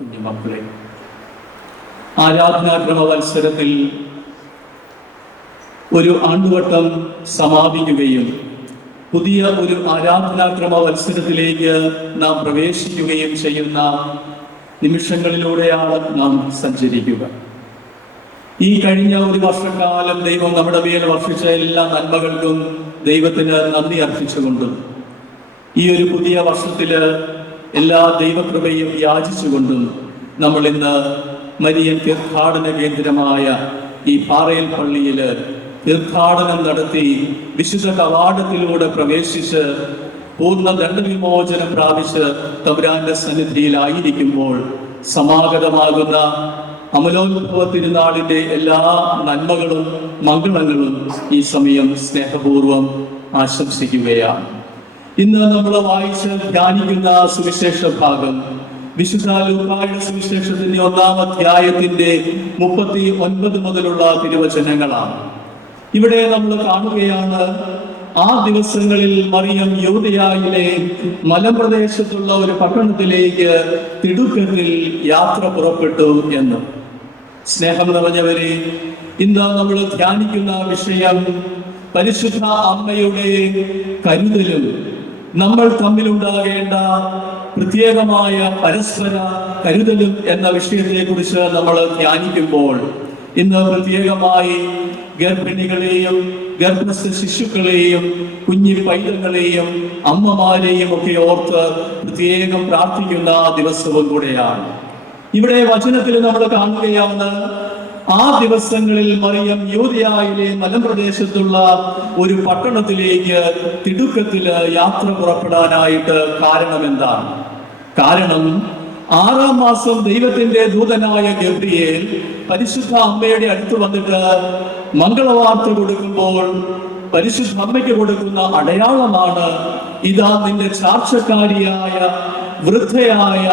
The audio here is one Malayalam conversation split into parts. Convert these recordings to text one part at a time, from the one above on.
കുഞ്ഞുമക്കളെ, ആരാധനാക്രമ മത്സരത്തിൽ ഒരു ആണ്ടുവട്ടം സമാപിക്കുകയും പുതിയ ഒരു ആരാധനാക്രമ മത്സരത്തിലേക്ക് നാം പ്രവേശിക്കുകയും ചെയ്യുന്ന നിമിഷങ്ങളിലൂടെയാണ് നാം സഞ്ചരിക്കുക. ഈ കഴിഞ്ഞ ഒരു വർഷക്കാലം ദൈവം നമ്മുടെ മേൽ വർഷിച്ച എല്ലാ നന്മകൾക്കും ദൈവത്തിന് നന്ദി അർപ്പിച്ചുകൊണ്ടും ഈ ഒരു പുതിയ വർഷത്തില് എല്ലാ ദൈവകൃപയും യാചിച്ചുകൊണ്ടും നമ്മൾ ഇന്ന് മരിയൻ തീർത്ഥാടന കേന്ദ്രമായ ഈ പാറയിൽ പള്ളിയില് തീർത്ഥാടനം നടത്തി വിശുദ്ധ കവാടത്തിലൂടെ പ്രവേശിച്ച് പൂർണ്ണ ദണ്ഡവിമോചനം പ്രാപിച്ച് തമ്പുരാന്റെ സന്നിധിയിലായിരിക്കുമ്പോൾ സമാഗതമാകുന്ന അമലോത്ഭവ തിരുനാളിന്റെ എല്ലാ നന്മകളും മംഗളങ്ങളും ഈ സമയം സ്നേഹപൂർവം ആശംസിക്കുകയാണ്. ഇന്ന് നമ്മൾ വായിച്ച് ധ്യാനിക്കുന്ന സുവിശേഷ ഭാഗം വിശുദ്ധ ലൂക്കായുടെ സുവിശേഷത്തിന്റെ 1-ാം അധ്യായത്തിന്റെ 39 മുതലുള്ള തിരുവചനങ്ങളാണ്. ഇവിടെ നമ്മൾ കാണുകയാണ്, ആ ദിവസങ്ങളിൽ മറിയം യൂദയായിലെ മലമ്പ്രദേശത്തുള്ള ഒരു പട്ടണത്തിലേക്ക് തിടുക്കത്തിൽ യാത്ര പുറപ്പെട്ടു എന്ന്. സ്നേഹം നിറഞ്ഞവരെ, ഇന്ന് നമ്മൾ ധ്യാനിക്കുന്ന വിഷയം പരിശുദ്ധ അമ്മയുടെ കരുതലും നമ്മൾ തമ്മിലുണ്ടാകേണ്ട പ്രത്യേകമായ പരസ്പര കരുതലും എന്ന വിഷയത്തെ കുറിച്ച് നമ്മൾ ധ്യാനിക്കുമ്പോൾ ഇന്ന് പ്രത്യേകമായി ഗർഭിണികളെയും ഗർഭസ്ഥ ശിശുക്കളെയും കുഞ്ഞി പൈതങ്ങളെയും അമ്മമാരെയും ഒക്കെ ഓർത്ത് പ്രത്യേകം പ്രാർത്ഥിക്കുന്ന ദിവസവും കൂടെയാണ്. ഇവിടെ വചനത്തിൽ നമ്മൾ കാണുകയാണ്, ആ ദിവസങ്ങളിൽ മറിയം യൂദയായിലെ മലമ്പ്രദേശത്തുള്ള ഒരു പട്ടണത്തിലേക്ക് തിടുക്കത്തില് യാത്ര പുറപ്പെടാനായിട്ട് കാരണം എന്താണ്? കാരണം 6-ാം മാസം ദൈവത്തിന്റെ ദൂതനായ ഗബ്രിയേൽ പരിശുദ്ധ അമ്മയുടെ അടുത്ത് വന്നിട്ട് മംഗളവാർത്ത കൊടുക്കുമ്പോൾ പരിശുദ്ധ അമ്മയ്ക്ക് കൊടുക്കുന്ന അടയാളമാണ്, ഇതാ നിന്റെ ചാർച്ചക്കാരിയായ വൃദ്ധയായ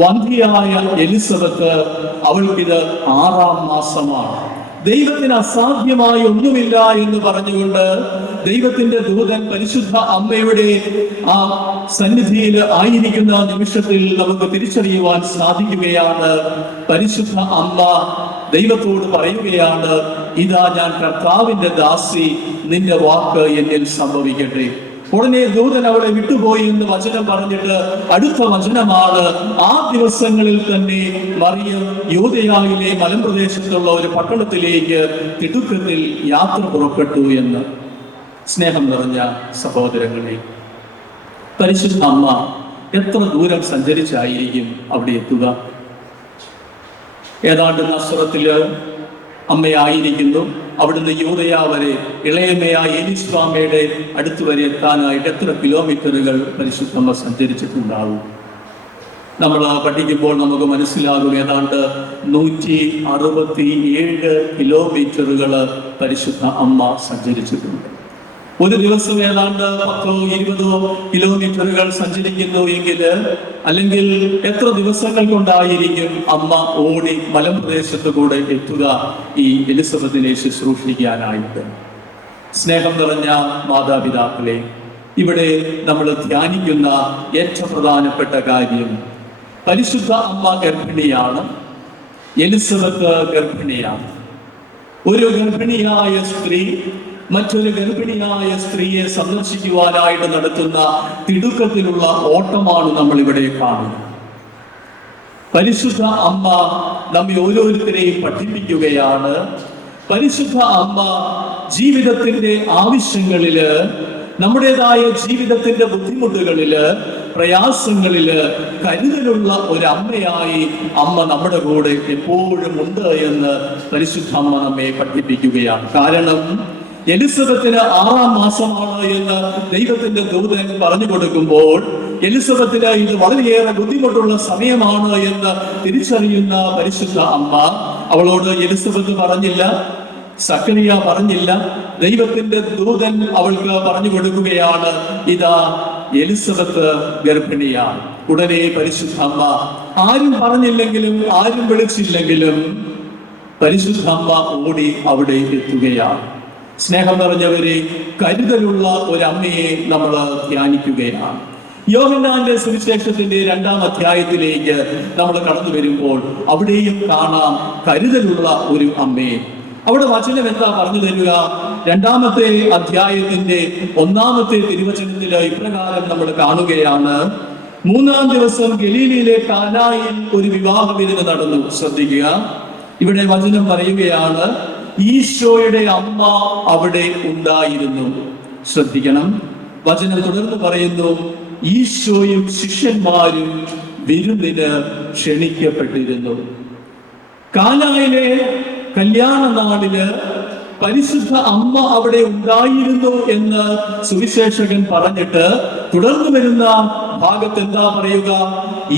വന്ധ്യയായ എലിസബത്ത്, അവൾക്കിത് 6-ാം മാസമാണ്. ദൈവത്തിന് അസാധ്യമായി ഒന്നുമില്ല എന്ന് പറഞ്ഞുകൊണ്ട് ദൈവത്തിന്റെ ദൂതൻ പരിശുദ്ധ അമ്മയുടെ ആ സന്നിധിയിൽ ആയിരിക്കുന്ന നിമിഷത്തിൽ നമുക്ക് തിരിച്ചറിയുവാൻ സാധിക്കുകയാണ്, പരിശുദ്ധ അമ്മ ദൈവത്തോട് പറയുകയാണ്, ഇതാ ഞാൻ കർത്താവിന്റെ ദാസി, നിന്റെ വാക്ക് എന്നിൽ സംഭവിക്കട്ടെ. ഉടനെ ദൂതൻ അവളെ വിട്ടുപോയി എന്ന് വചനം പറഞ്ഞിട്ട് അടുത്ത വചനമാണ്, ആ ദിവസങ്ങളിൽ തന്നെ മറിയം യൂദയായിലെ മലമ്പ്രദേശത്തുള്ള ഒരു പട്ടണത്തിലേക്ക് തിടുക്കത്തിൽ യാത്ര പുറപ്പെട്ടു എന്ന്. സ്നേഹം നിറഞ്ഞ സഹോദരങ്ങളെ, പരിശുദ്ധ അമ്മ എത്ര ദൂരം സഞ്ചരിച്ചായിരിക്കും അവിടെ എത്തുക? ഏതാണ്ട് നസ്രത്തില് അമ്മയായിരിക്കുന്നു. അവിടുന്ന് യൂദയ വരെ ഇളയമ്മയായ എലിസ്വാമയുടെ അടുത്ത് വരെ എത്താനായിട്ട് എത്ര കിലോമീറ്ററുകൾ പരിശുദ്ധമ്മ സഞ്ചരിച്ചിട്ടുണ്ടാവും? നമ്മൾ പഠിക്കുമ്പോൾ നമുക്ക് മനസ്സിലാകും, ഏതാണ്ട് 167 കിലോമീറ്ററുകൾ പരിശുദ്ധ അമ്മ സഞ്ചരിച്ചിട്ടുണ്ട്. ഒരു ദിവസം ഏതാണ്ട് 10-20 കിലോമീറ്ററുകൾ സഞ്ചരിക്കുന്നു എങ്കിൽ, അല്ലെങ്കിൽ എത്ര ദിവസങ്ങൾ കൊണ്ടായിരിക്കും അമ്മ ഓടി മലമ്പ്രദേശത്ത് കൂടെ എത്തുക ഈ എലിസബത്തിനെ ശുശ്രൂഷിക്കാനായിട്ട്? സ്നേഹം നിറഞ്ഞ മാതാപിതാക്കളെ, ഇവിടെ നമ്മൾ ധ്യാനിക്കുന്ന ഏറ്റവും പ്രധാനപ്പെട്ട കാര്യം, പരിശുദ്ധ അമ്മ ഗർഭിണിയാണ്, എലിസബത്ത് ഗർഭിണിയാണ്. ഒരു ഗർഭിണിയായ സ്ത്രീ മറ്റൊരു ഗർഭിണിയായ സ്ത്രീയെ സന്ദർശിക്കുവാനായിട്ട് നടത്തുന്ന തിടുക്കത്തിലുള്ള ഓട്ടമാണ് നമ്മൾ ഇവിടെ കാണുന്നത്. പരിശുദ്ധ അമ്മ നമ്മെ ഓരോരുത്തരെയും പഠിപ്പിക്കുകയാണ്, പരിശുദ്ധ അമ്മ ജീവിതത്തിന്റെ ആവശ്യങ്ങളില്, നമ്മുടേതായ ജീവിതത്തിന്റെ ബുദ്ധിമുട്ടുകളില്, പ്രയാസങ്ങളില് കരുതലുള്ള ഒരമ്മയായി അമ്മ നമ്മുടെ കൂടെ എപ്പോഴും ഉണ്ട് എന്ന് പരിശുദ്ധ അമ്മ നമ്മെ പഠിപ്പിക്കുകയാണ്. കാരണം എലിസബത്തിന് 6-ാം മാസമാണ് എന്ന് ദൈവത്തിന്റെ ദൂതൻ പറഞ്ഞു കൊടുക്കുമ്പോൾ എലിസബത്തിന് ഇത് വളരെയേറെ ബുദ്ധിമുട്ടുള്ള സമയമാണ് എന്ന് തിരിച്ചറിയുന്ന പരിശുദ്ധ അമ്മ അവളോട് എലിസബത്ത് പറഞ്ഞില്ല, സക്കറിയ പറഞ്ഞില്ല, ദൈവത്തിന്റെ ദൂതൻ അവൾക്ക് പറഞ്ഞു കൊടുക്കുകയാണ്, ഇതാ എലിസബത്ത് ഗർഭിണിയാണ്. ഉടനെ പരിശുദ്ധ അമ്മ ആരും പറഞ്ഞില്ലെങ്കിലും ആരും വിളിച്ചില്ലെങ്കിലും പരിശുദ്ധ അമ്മ ഓടി അവിടെ എത്തുകയാണ്. സ്നേഹം നിറഞ്ഞവരെ, കരുതലുള്ള ഒരമ്മയെ നമ്മൾ ധ്യാനിക്കുകയാണ്. യോഹന്നാന്റെ സുവിശേഷത്തിന്റെ 2-ാം അധ്യായത്തിലേക്ക് നമ്മൾ കടന്നു വരുമ്പോൾ അവിടെയും കാണാം കരുതലുള്ള ഒരു അമ്മയെ. അവിടെ വചനം എന്താ പറഞ്ഞു തരിക? 2-ാമത്തെ അധ്യായത്തിന്റെ 1-ാമത്തെ തിരുവചനത്തിൽ ഇപ്രകാരം നമ്മൾ കാണുകയാണ്. 3-ാം ദിവസം ഗലീലയിലെ കാനായിൽ ഒരു വിവാഹ വിരുന്ന് നടന്നു. ശ്രദ്ധിക്കുക, ഇവിടെ വചനം പറയുകയാണ്, ഈശോയുടെ അമ്മ അവിടെ ഉണ്ടായിരുന്നു. ശ്രദ്ധിക്കണം, വചനം തുടർന്ന് പറയുന്നു, ഈശോയും ശിഷ്യന്മാരും വിരുന്നിന് ക്ഷണിക്കപ്പെട്ടിരുന്നു. കാനായിലെ കല്യാണ നാളില് പരിശുദ്ധ അമ്മ അവിടെ ഉണ്ടായിരുന്നു എന്ന് സുവിശേഷകൻ പറഞ്ഞിട്ട് തുടർന്ന് വരുന്ന ഭാഗത്ത് എന്താ പറയുക?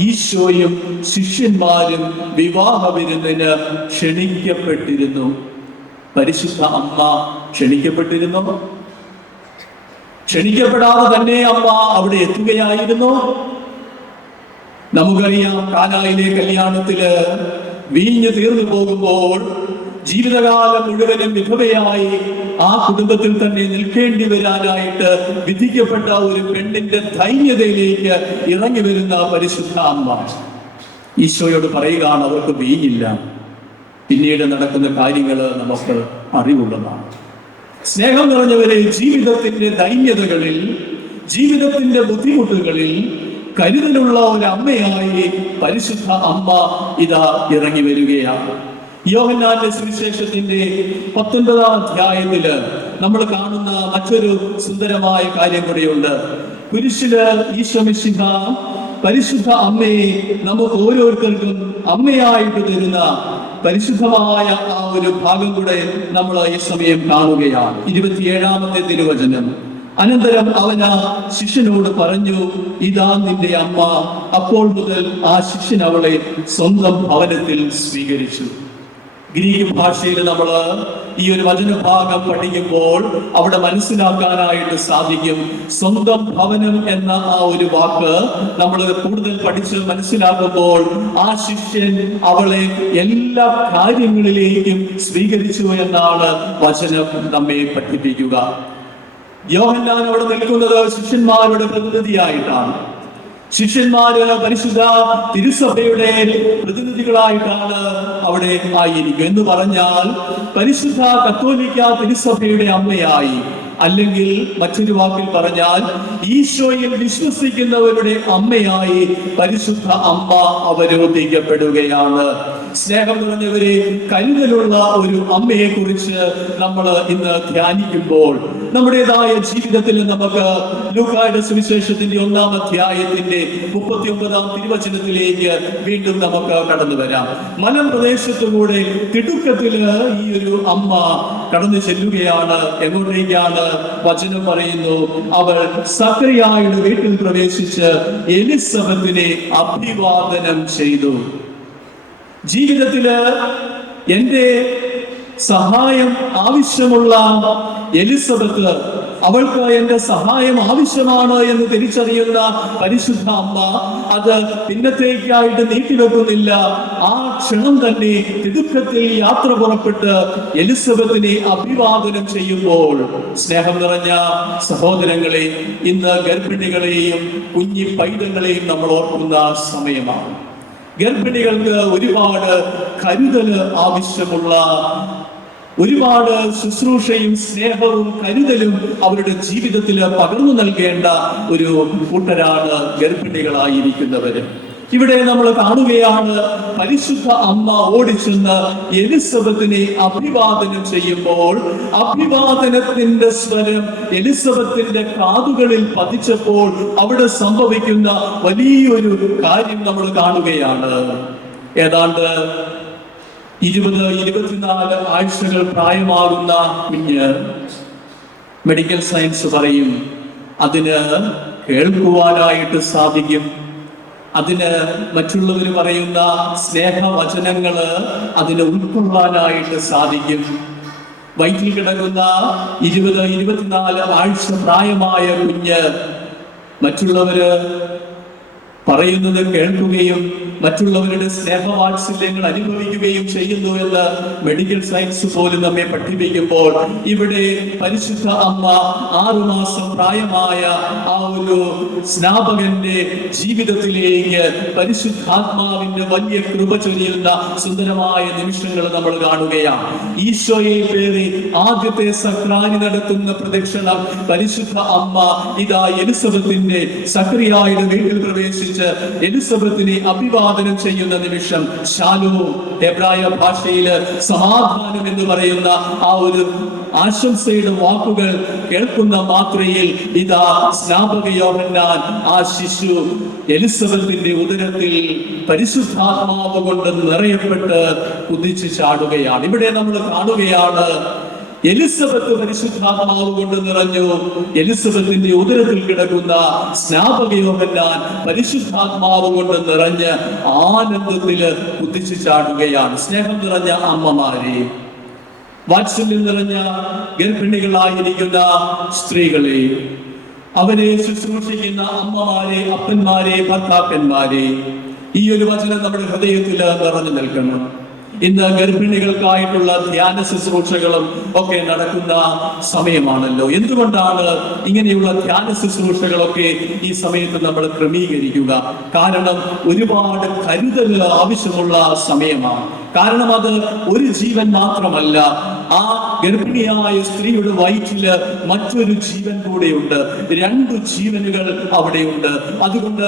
ഈശോയും ശിഷ്യന്മാരും വിവാഹ വിരുന്നിന് ക്ഷണിക്കപ്പെട്ടിരുന്നു. പരിശുദ്ധ അമ്മ ക്ഷണിക്കപ്പെട്ടിരുന്നു? ക്ഷണിക്കപ്പെടാതെ തന്നെ അമ്മ അവിടെ എത്തുകയായിരുന്നു. നമുക്കറിയാം, കാനായിലെ കല്യാണത്തില് വീഞ്ഞ് തീർന്നു പോകുമ്പോൾ ജീവിതകാലം മുഴുവനും വിധവയായി ആ കുടുംബത്തിൽ തന്നെ നിൽക്കേണ്ടി വരാനായിട്ട് വിധിക്കപ്പെട്ട ഒരു പെണ്ണിന്റെ ധൈര്യതയിലേക്ക് ഇറങ്ങി വരുന്ന പരിശുദ്ധ അമ്മ ഈശോയോട് പറയുകയാണ്, അവർക്ക് വീഞ്ഞില്ല. പിന്നീട് നടക്കുന്ന കാര്യങ്ങൾ നമുക്ക് അറിവുള്ളതാണ്. സ്നേഹം നിറഞ്ഞവരെ, ജീവിതത്തിന്റെ ദൈന്യതകളിൽ, ജീവിതത്തിന്റെ ബുദ്ധിമുട്ടുകളിൽ കരുതലുള്ള ഒരു അമ്മയായി പരിശുദ്ധ അമ്മ ഇതാ ഇറങ്ങി വരികയാണ്. യോഹന്നാന്റെ സുവിശേഷത്തിന്റെ 19-ാം അധ്യായത്തില് നമ്മൾ കാണുന്ന മറ്റൊരു സുന്ദരമായ കാര്യം കൂടെയുണ്ട്. കുരിശില് ഈശോ മിശിഹ പരിശുദ്ധ അമ്മയെ നമുക്ക് ഓരോരുത്തർക്കും അമ്മയായിട്ട് തരുന്ന പരിശുദ്ധമായ ആ ഒരു ഭാഗം കൂടെ നമ്മൾ ഈ സമയം കാണുകയാണ്. 27-ാമത്തെ തിരുവചനം. അനന്തരം അവൻ ആ ശിഷ്യനോട് പറഞ്ഞു, ഇതാ നിന്റെ അമ്മ. അപ്പോൾ മുതൽ ആ ശിഷ്യൻ അവളെ സ്വന്തം ഭവനത്തിൽ സ്വീകരിച്ചു. ഗ്രീക്ക് ഭാഷയിൽ നമ്മൾ ഈ ഒരു വചനഭാഗം പഠിക്കുമ്പോൾ അവിടെ മനസ്സിലാക്കാനായിട്ട് സാധിക്കും. സ്വന്തം ഭവനം എന്ന ആ ഒരു വാക്ക് നമ്മൾ കൂടുതൽ പഠിച്ച് മനസ്സിലാക്കുമ്പോൾ ആ ശിഷ്യൻ അവളെ എല്ലാ കാര്യങ്ങളിലേക്കും സ്വീകരിച്ചു എന്നാണ് വചനം നമ്മെ പഠിപ്പിക്കുക. യോഹന്നാൻ അവിടെ നിൽക്കുന്നത് ശിഷ്യന്മാരുടെ പ്രതിനിധിയായിട്ടാണ്. ശിഷ്യന്മാര് പരിശുദ്ധ തിരുസഭയുടെ പ്രതിനിധികളായിട്ടാണ് അവിടെ ആയിരിക്കും. എന്ന് പറഞ്ഞാൽ പരിശുദ്ധ കത്തോലിക്ക തിരുസഭയുടെ അമ്മയായി, അല്ലെങ്കിൽ മറ്റൊരു വാക്കിൽ പറഞ്ഞാൽ ഈശോയിൽ വിശ്വസിക്കുന്നവരുടെ അമ്മയായി പരിശുദ്ധ അമ്മ അവരോധിക്കപ്പെടുകയാണ്. സ്നേഹം നിറഞ്ഞവരെ, കരുതലുള്ള ഒരു അമ്മയെ കുറിച്ച് നമ്മൾ ഇന്ന് ധ്യാനിക്കുമ്പോൾ നമ്മുടേതായ ജീവിതത്തിൽ നമുക്ക് ലൂക്കായുടെ സുവിശേഷത്തിന്റെ 1-ാം അധ്യായത്തിന്റെ 39-ാം തിരുവചനത്തിലേക്ക് വീണ്ടും നമുക്ക് കടന്നു വരാം. മലമ്പ്രദേശത്തുകൂടെ തിടുക്കത്തില് ഈ ഒരു അമ്മ കടന്നു ചെല്ലുകയാണ്. എങ്ങോട്ടേക്കാണ്? വചനം പറയുന്നു, അവൾ സക്കറിയായുടെ വീട്ടിൽ പ്രവേശിച്ച് എലിസബത്തിനെ അഭിവാദനം ചെയ്തു. ജീവിതത്തില് എന്റെ സഹായം ആവശ്യമുള്ള എലിസബത്ത്, അവൾക്ക് എന്റെ സഹായം ആവശ്യമാണ് എന്ന് തിരിച്ചറിയുന്ന പരിശുദ്ധ അമ്മ അത് പിന്നത്തേക്കായിട്ട് നീട്ടിവെക്കുന്നില്ല. ആ ക്ഷണം തന്നെ തിടുക്കത്തിൽ യാത്ര പുറപ്പെട്ട് എലിസബത്തിനെ അഭിവാദനം ചെയ്യുമ്പോൾ, സ്നേഹം നിറഞ്ഞ സഹോദരങ്ങളെ, ഇന്ന് ഗർഭിണികളെയും കുഞ്ഞി പൈതങ്ങളെയും നമ്മൾ ഓർക്കുന്ന സമയമാണ്. ഗർഭിണികൾക്ക് ഒരുപാട് കരുതല് ആവശ്യമുള്ള, ഒരുപാട് ശുശ്രൂഷയും സ്നേഹവും കരുതലും അവരുടെ ജീവിതത്തിൽ പകർന്നു നൽകേണ്ട ഒരു കൂട്ടരാണ് ഗർഭിണികളായിരിക്കുന്നവര്. ഇവിടെ നമ്മൾ കാണുകയാണ്, പരിശുദ്ധ അമ്മ ഓടിച്ചെന്ന് എലിസബത്തിനെ അഭിവാദനം ചെയ്യുമ്പോൾ അഭിവാദനത്തിന്റെ സ്വരം എലിസബത്തിന്റെ കാതുകളിൽ പതിച്ചപ്പോൾ അവിടെ സംഭവിക്കുന്ന വലിയൊരു കാര്യം നമ്മൾ കാണുകയാണ്. ഏതാണ്ട് 20-24 ആഴ്ചകൾ പ്രായമാകുന്ന കുഞ്ഞ്, മെഡിക്കൽ സയൻസ് പറയും, അതിന് കേൾക്കുവാനായിട്ട് സാധിക്കും. അതിന് മറ്റുള്ളവർ പറയുന്ന സ്നേഹവചനങ്ങള് അതിന് ഉൾക്കൊള്ളാനായിട്ട് സാധിക്കും. വയറ്റിൽ കിടക്കുന്ന 20-24 ആഴ്ച പ്രായമായ കുഞ്ഞ് മറ്റുള്ളവര് പറയുന്നത് കേൾക്കുകയും മറ്റുള്ളവരുടെ സ്നേഹവാത്സല്യങ്ങൾ അനുഭവിക്കുകയും ചെയ്യുന്നു എന്ന് മെഡിക്കൽ സയൻസ് പോലും നമ്മെ പഠിപ്പിക്കുമ്പോൾ, ഇവിടെ പരിശുദ്ധ അമ്മ 6 മാസം പ്രായമായ ആ ഒരു സ്നാപകന്റെ ജീവിതത്തിലേക്ക് പരിശുദ്ധാത്മാവിന്റെ വലിയ കൃപ ചൊരിയുന്ന സുന്ദരമായ നിമിഷങ്ങൾ നമ്മൾ കാണുകയാണ്. ഈശോയെ പേറി ആദ്യത്തെ സക്രാരി നടത്തുന്ന പ്രദക്ഷിണം പരിശുദ്ധ അമ്മ ഇതാ എലിസബത്തിന്റെ സക്രിയായുടെ വീട്ടിൽ പ്രവേശിച്ച് എലിസബത്തിനെ അഭിവാദനം ചെയ്യുന്ന നിമിഷം, ശാലോം, എബ്രായ ഭാഷയില് സമാധാനം എന്ന് പറയുന്ന ആ ഒരു ആശംസയുടെ വാക്കുകൾ കേൾക്കുന്ന മാത്രയിൽ ഇതാ സ്നാപക യോഹന്നാൻ ആ ശിശു എലിസബത്തിന്റെ ഉദരത്തിൽ പരിശുദ്ധാത്മാവ് കൊണ്ട് നിറയപ്പെട്ട് കുതിച്ചു ചാടുകയാണ്. ഇവിടെ നമ്മൾ കാണുകയാണ്, എലിസബത്ത് പരിശുദ്ധാത്മാവ് കൊണ്ട് നിറഞ്ഞു. എലിസബത്തിന്റെ ഉദരത്തിൽ കിടക്കുന്ന സ്നാപക യോഹന്നാൻ പരിശുദ്ധാത്മാവ് കൊണ്ട് നിറഞ്ഞ് ആനന്ദത്തില് കുതിച്ചു ചാടുകയാണ്. സ്നേഹം നിറഞ്ഞ അമ്മമാരെ, വാത്സല്യം നിറഞ്ഞ ഗർഭിണികളായിരിക്കുന്ന സ്ത്രീകളെ, അവരെ ശുശ്രൂഷിക്കുന്ന അമ്മമാരെ, അപ്പന്മാരെ, ഭർത്താക്കന്മാരെ, ഈ ഒരു വചനം നമ്മുടെ ഹൃദയത്തിൽ നിറഞ്ഞു നിൽക്കണം. ഇന്ന് ഗർഭിണികൾക്കായിട്ടുള്ള ധ്യാന ശുശ്രൂഷകളും ഒക്കെ നടക്കുന്ന സമയമാണല്ലോ. എന്തുകൊണ്ടാണ് ഇങ്ങനെയുള്ള ധ്യാന ശുശ്രൂഷകളൊക്കെ ഈ സമയത്ത് നമ്മൾ ക്രമീകരിക്കുക? കാരണം ഒരുപാട് കരുതൽ ആവശ്യമുള്ള സമയമാണ്. കാരണം അത് ഒരു ജീവൻ മാത്രമല്ല, ആ ഗർഭിണിയായ സ്ത്രീയുടെ വയറ്റില് മറ്റൊരു ജീവൻ കൂടെയുണ്ട്. 2 ജീവനുകൾ അവിടെയുണ്ട്. അതുകൊണ്ട്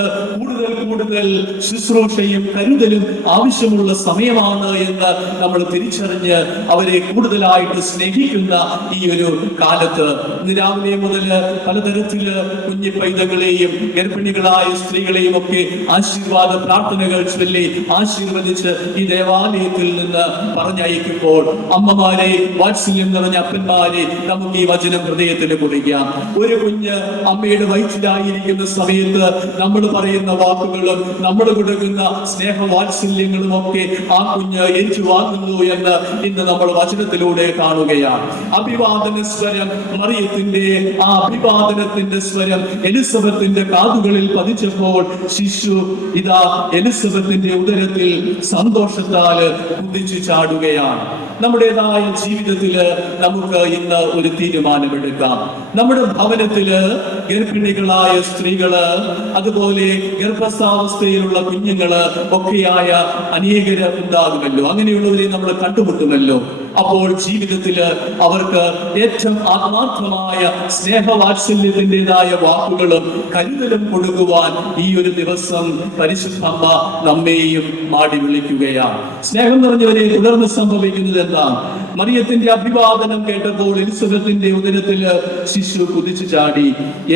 കൂടുതൽ ശുശ്രൂഷയും കരുതലും ആവശ്യമുള്ള സമയമാണ് എന്ന് നമ്മൾ തിരിച്ചറിഞ്ഞ് അവരെ കൂടുതലായിട്ട് സ്നേഹിക്കുന്ന ഈ ഒരു കാലത്ത് ഇന്ന് രാവിലെ മുതൽ പലതരത്തില് കുഞ്ഞി പൈതങ്ങളെയും ഗർഭിണികളായ സ്ത്രീകളെയും ഒക്കെ ആശീർവാദ പ്രാർത്ഥനകൾ ചൊല്ലി ആശീർവദിച്ച് ഈ ദേവാലയത്തിൽ നിന്ന് പറഞ്ഞയക്കുമ്പോൾ, അമ്മമാരെ, വാത്സല്യം നിറഞ്ഞ അപ്പന്മാരെ, നമുക്ക് ഈ വചനം ഹൃദയത്തിൽ കുറിക്കാം. ഒരു കുഞ്ഞ് അമ്മയുടെ വയറ്റിലായിരിക്കുന്ന സമയത്ത് നമ്മൾ പറയുന്ന വാക്കുകളും നമ്മൾ കൊടുക്കുന്ന സ്നേഹവാത്സല്യങ്ങളും ഒക്കെ ആ കുഞ്ഞ് ഏറ്റുവാങ്ങുന്നു എന്ന് ഇന്ന് നമ്മൾ വചനത്തിലൂടെ കാണുകയാണ്. അഭിവാദന സ്വരം, മറിയത്തിന്റെ ആ അഭിവാദനത്തിന്റെ സ്വരം എലിസബത്തിന്റെ കാതുകളിൽ പതിച്ചപ്പോൾ ശിശു ഇതാ എലിസബത്തിന്റെ ഉദരത്തിൽ സന്തോഷത്താല് കുതിച്ചു ചാടുകയാണ്. നമ്മുടേതായ ജീവിതത്തില് നമുക്ക് ഇന്ന് ഒരു തീരുമാനമെടുക്കാം. നമ്മുടെ ഭവനത്തില് ഗർഭിണികളായ സ്ത്രീകള്, അതുപോലെ ഗർഭസ്ഥാവസ്ഥയിലുള്ള കുഞ്ഞുങ്ങള് ഒക്കെയായ അനേകര് ഉണ്ടാകുമല്ലോ. അങ്ങനെയുള്ളവരെ നമ്മൾ കണ്ടുമുട്ടുമല്ലോ. അപ്പോൾ ജീവിതത്തില് അവർക്ക് ഏറ്റവും ആത്മാർത്ഥമായ സ്നേഹവാത്സല്യത്തിൻ്റെതായ വാക്കുകളും കരുതലും കൊടുക്കുവാൻ ഈ ഒരു ദിവസം പരിശുദ്ധമ്മ നമ്മെയും മാടി വിളിക്കുകയാണ്. സ്നേഹം നിറഞ്ഞവരെ, തുടർന്ന് സംഭവിക്കുന്നത് എന്താ? മറിയത്തിന്റെ അഭിവാദനം കേട്ടപ്പോൾ എലിസബത്തിന്റെ ഉദരത്തില് ശിശു കുതിച്ചു ചാടി.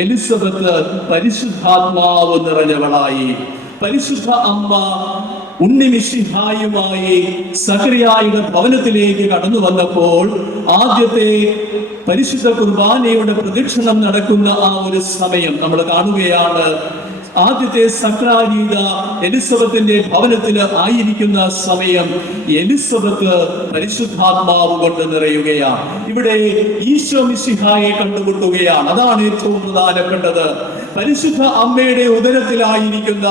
എലിസബത്ത് പരിശുദ്ധാത്മാവ് നിറഞ്ഞവളായി. പരിശുദ്ധ അമ്മ ഉണ്ണിമിശിഹായുമായി സഖറിയായുടെ ഭവനത്തിലേക്ക് കടന്നു വന്നപ്പോൾ ആദ്യത്തെ പരിശുദ്ധ കുർബാനയുടെ പ്രദക്ഷിണം നടക്കുന്ന ആ ഒരു സമയം നമ്മൾ കാണുകയാണ്. ആദ്യത്തെ സക്രാരീത എലിസബത്തിന്റെ ഭവനത്തിൽ ആയിരിക്കുന്ന സമയം എലിസബത്ത് പരിശുദ്ധാത്മാവ് കൊണ്ട് നിറയുകയാണ്. ഇവിടെ ഈശോ മിശിഹായെ കണ്ടുമുട്ടുകയാണ്. അതാണ് ഏറ്റവും പ്രധാനപ്പെട്ടത്. പരിശുദ്ധ അമ്മയുടെ ഉദരത്തിലായിരിക്കുന്ന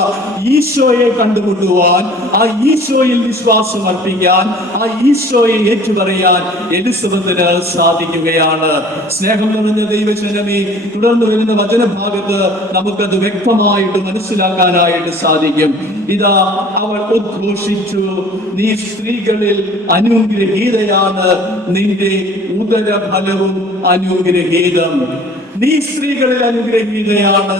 ഈശോയെ കണ്ടുമുട്ടുവാൻ, ആ ഈശോയിൽ വിശ്വാസം അർപ്പിക്കാൻ, ആ ഈശോയെ ഏറ്റുപറയാൻ എലിസബത്തിന് സാധിക്കുകയാണ്. സ്നേഹം നിറഞ്ഞ ദൈവജനമേ, തുടർന്ന് വരുന്ന വചനഭാഗത്ത് നമുക്കത് വ്യക്തമായിട്ട് മനസ്സിലാക്കാനായിട്ട് സാധിക്കും. ഇതാ അവൾ ഉദ്ഘോഷിച്ചു, നീ സ്ത്രീകളിൽ അനുഗ്രഹീതയാണ്, നിന്റെ ഉദരഫലവും അനുഗ്രഹീതം. നീ സ്ത്രീകളിൽ അനുഗ്രഹീതയാണ്,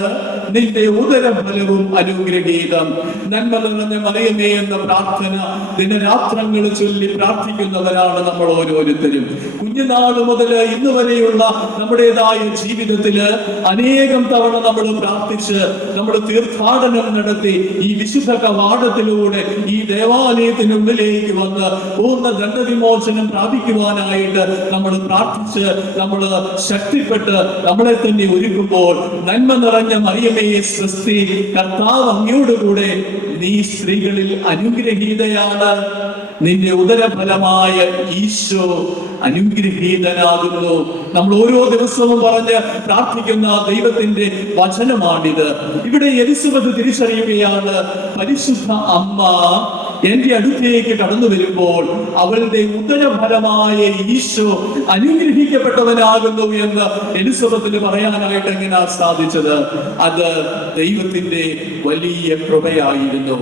നിന്റെ ഉദരഫലവും അനുഗ്രഹീതം. നന്മ നിറഞ്ഞ മറിയമേ എന്ന പ്രാർത്ഥന ദിനരാത്രങ്ങൾ ചൊല്ലി പ്രാർത്ഥിക്കുന്നവരാണ് നമ്മൾ ഓരോരുത്തരും. കുഞ്ഞുനാൾ മുതൽ ഇന്ന് വരെയുള്ള നമ്മുടേതായ ജീവിതത്തില് അനേകം തവണ നമ്മൾ പ്രാർത്ഥിച്ച്, നമ്മൾ തീർത്ഥാടനം നടത്തി, ഈ വിശുദ്ധ കവാടത്തിലൂടെ ഈ ദേവാലയത്തിനുള്ളിലേക്ക് വന്ന് പൂർണ്ണ ദണ്ഡവിമോചനം പ്രാപിക്കുവാനായിട്ട് നമ്മൾ പ്രാർത്ഥിച്ച്, നമ്മൾ ശക്തിപ്പെട്ട് നമ്മളെ തന്നെ ഒരുക്കുമ്പോൾ, നന്മ നിറഞ്ഞ മറിയമേ മറിയമേ സ്വസ്തി, കർത്താവ് അങ്ങയോടുകൂടെ, നീ സ്ത്രീകളിൽ അനുഗ്രഹീതയാണ്, നിന്റെ ഉദരഫലമായ ഈശോ അനുഗ്രഹീതനാകുന്നു. നമ്മൾ ഓരോ ദിവസവും പറഞ്ഞ് പ്രാർത്ഥിക്കുന്ന ദൈവത്തിന്റെ വചനമാണിത്. ഇവിടെ എലിസബത്ത് തിരിച്ചറിയുകയാണ്, പരിശുദ്ധ അമ്മ എന്റെ അടുത്തേക്ക് കടന്നു വരുമ്പോൾ അവളുടെ ഉദരഫലമായ ഈശോ അനുഗ്രഹിക്കപ്പെട്ടവനാകുന്നു എന്ന് എലിസബത്തിന് പറയാനായിട്ട് എങ്ങനെയാ സാധിച്ചത്? അത് ദൈവത്തിന്റെ വലിയ കൃപയായിരുന്നു.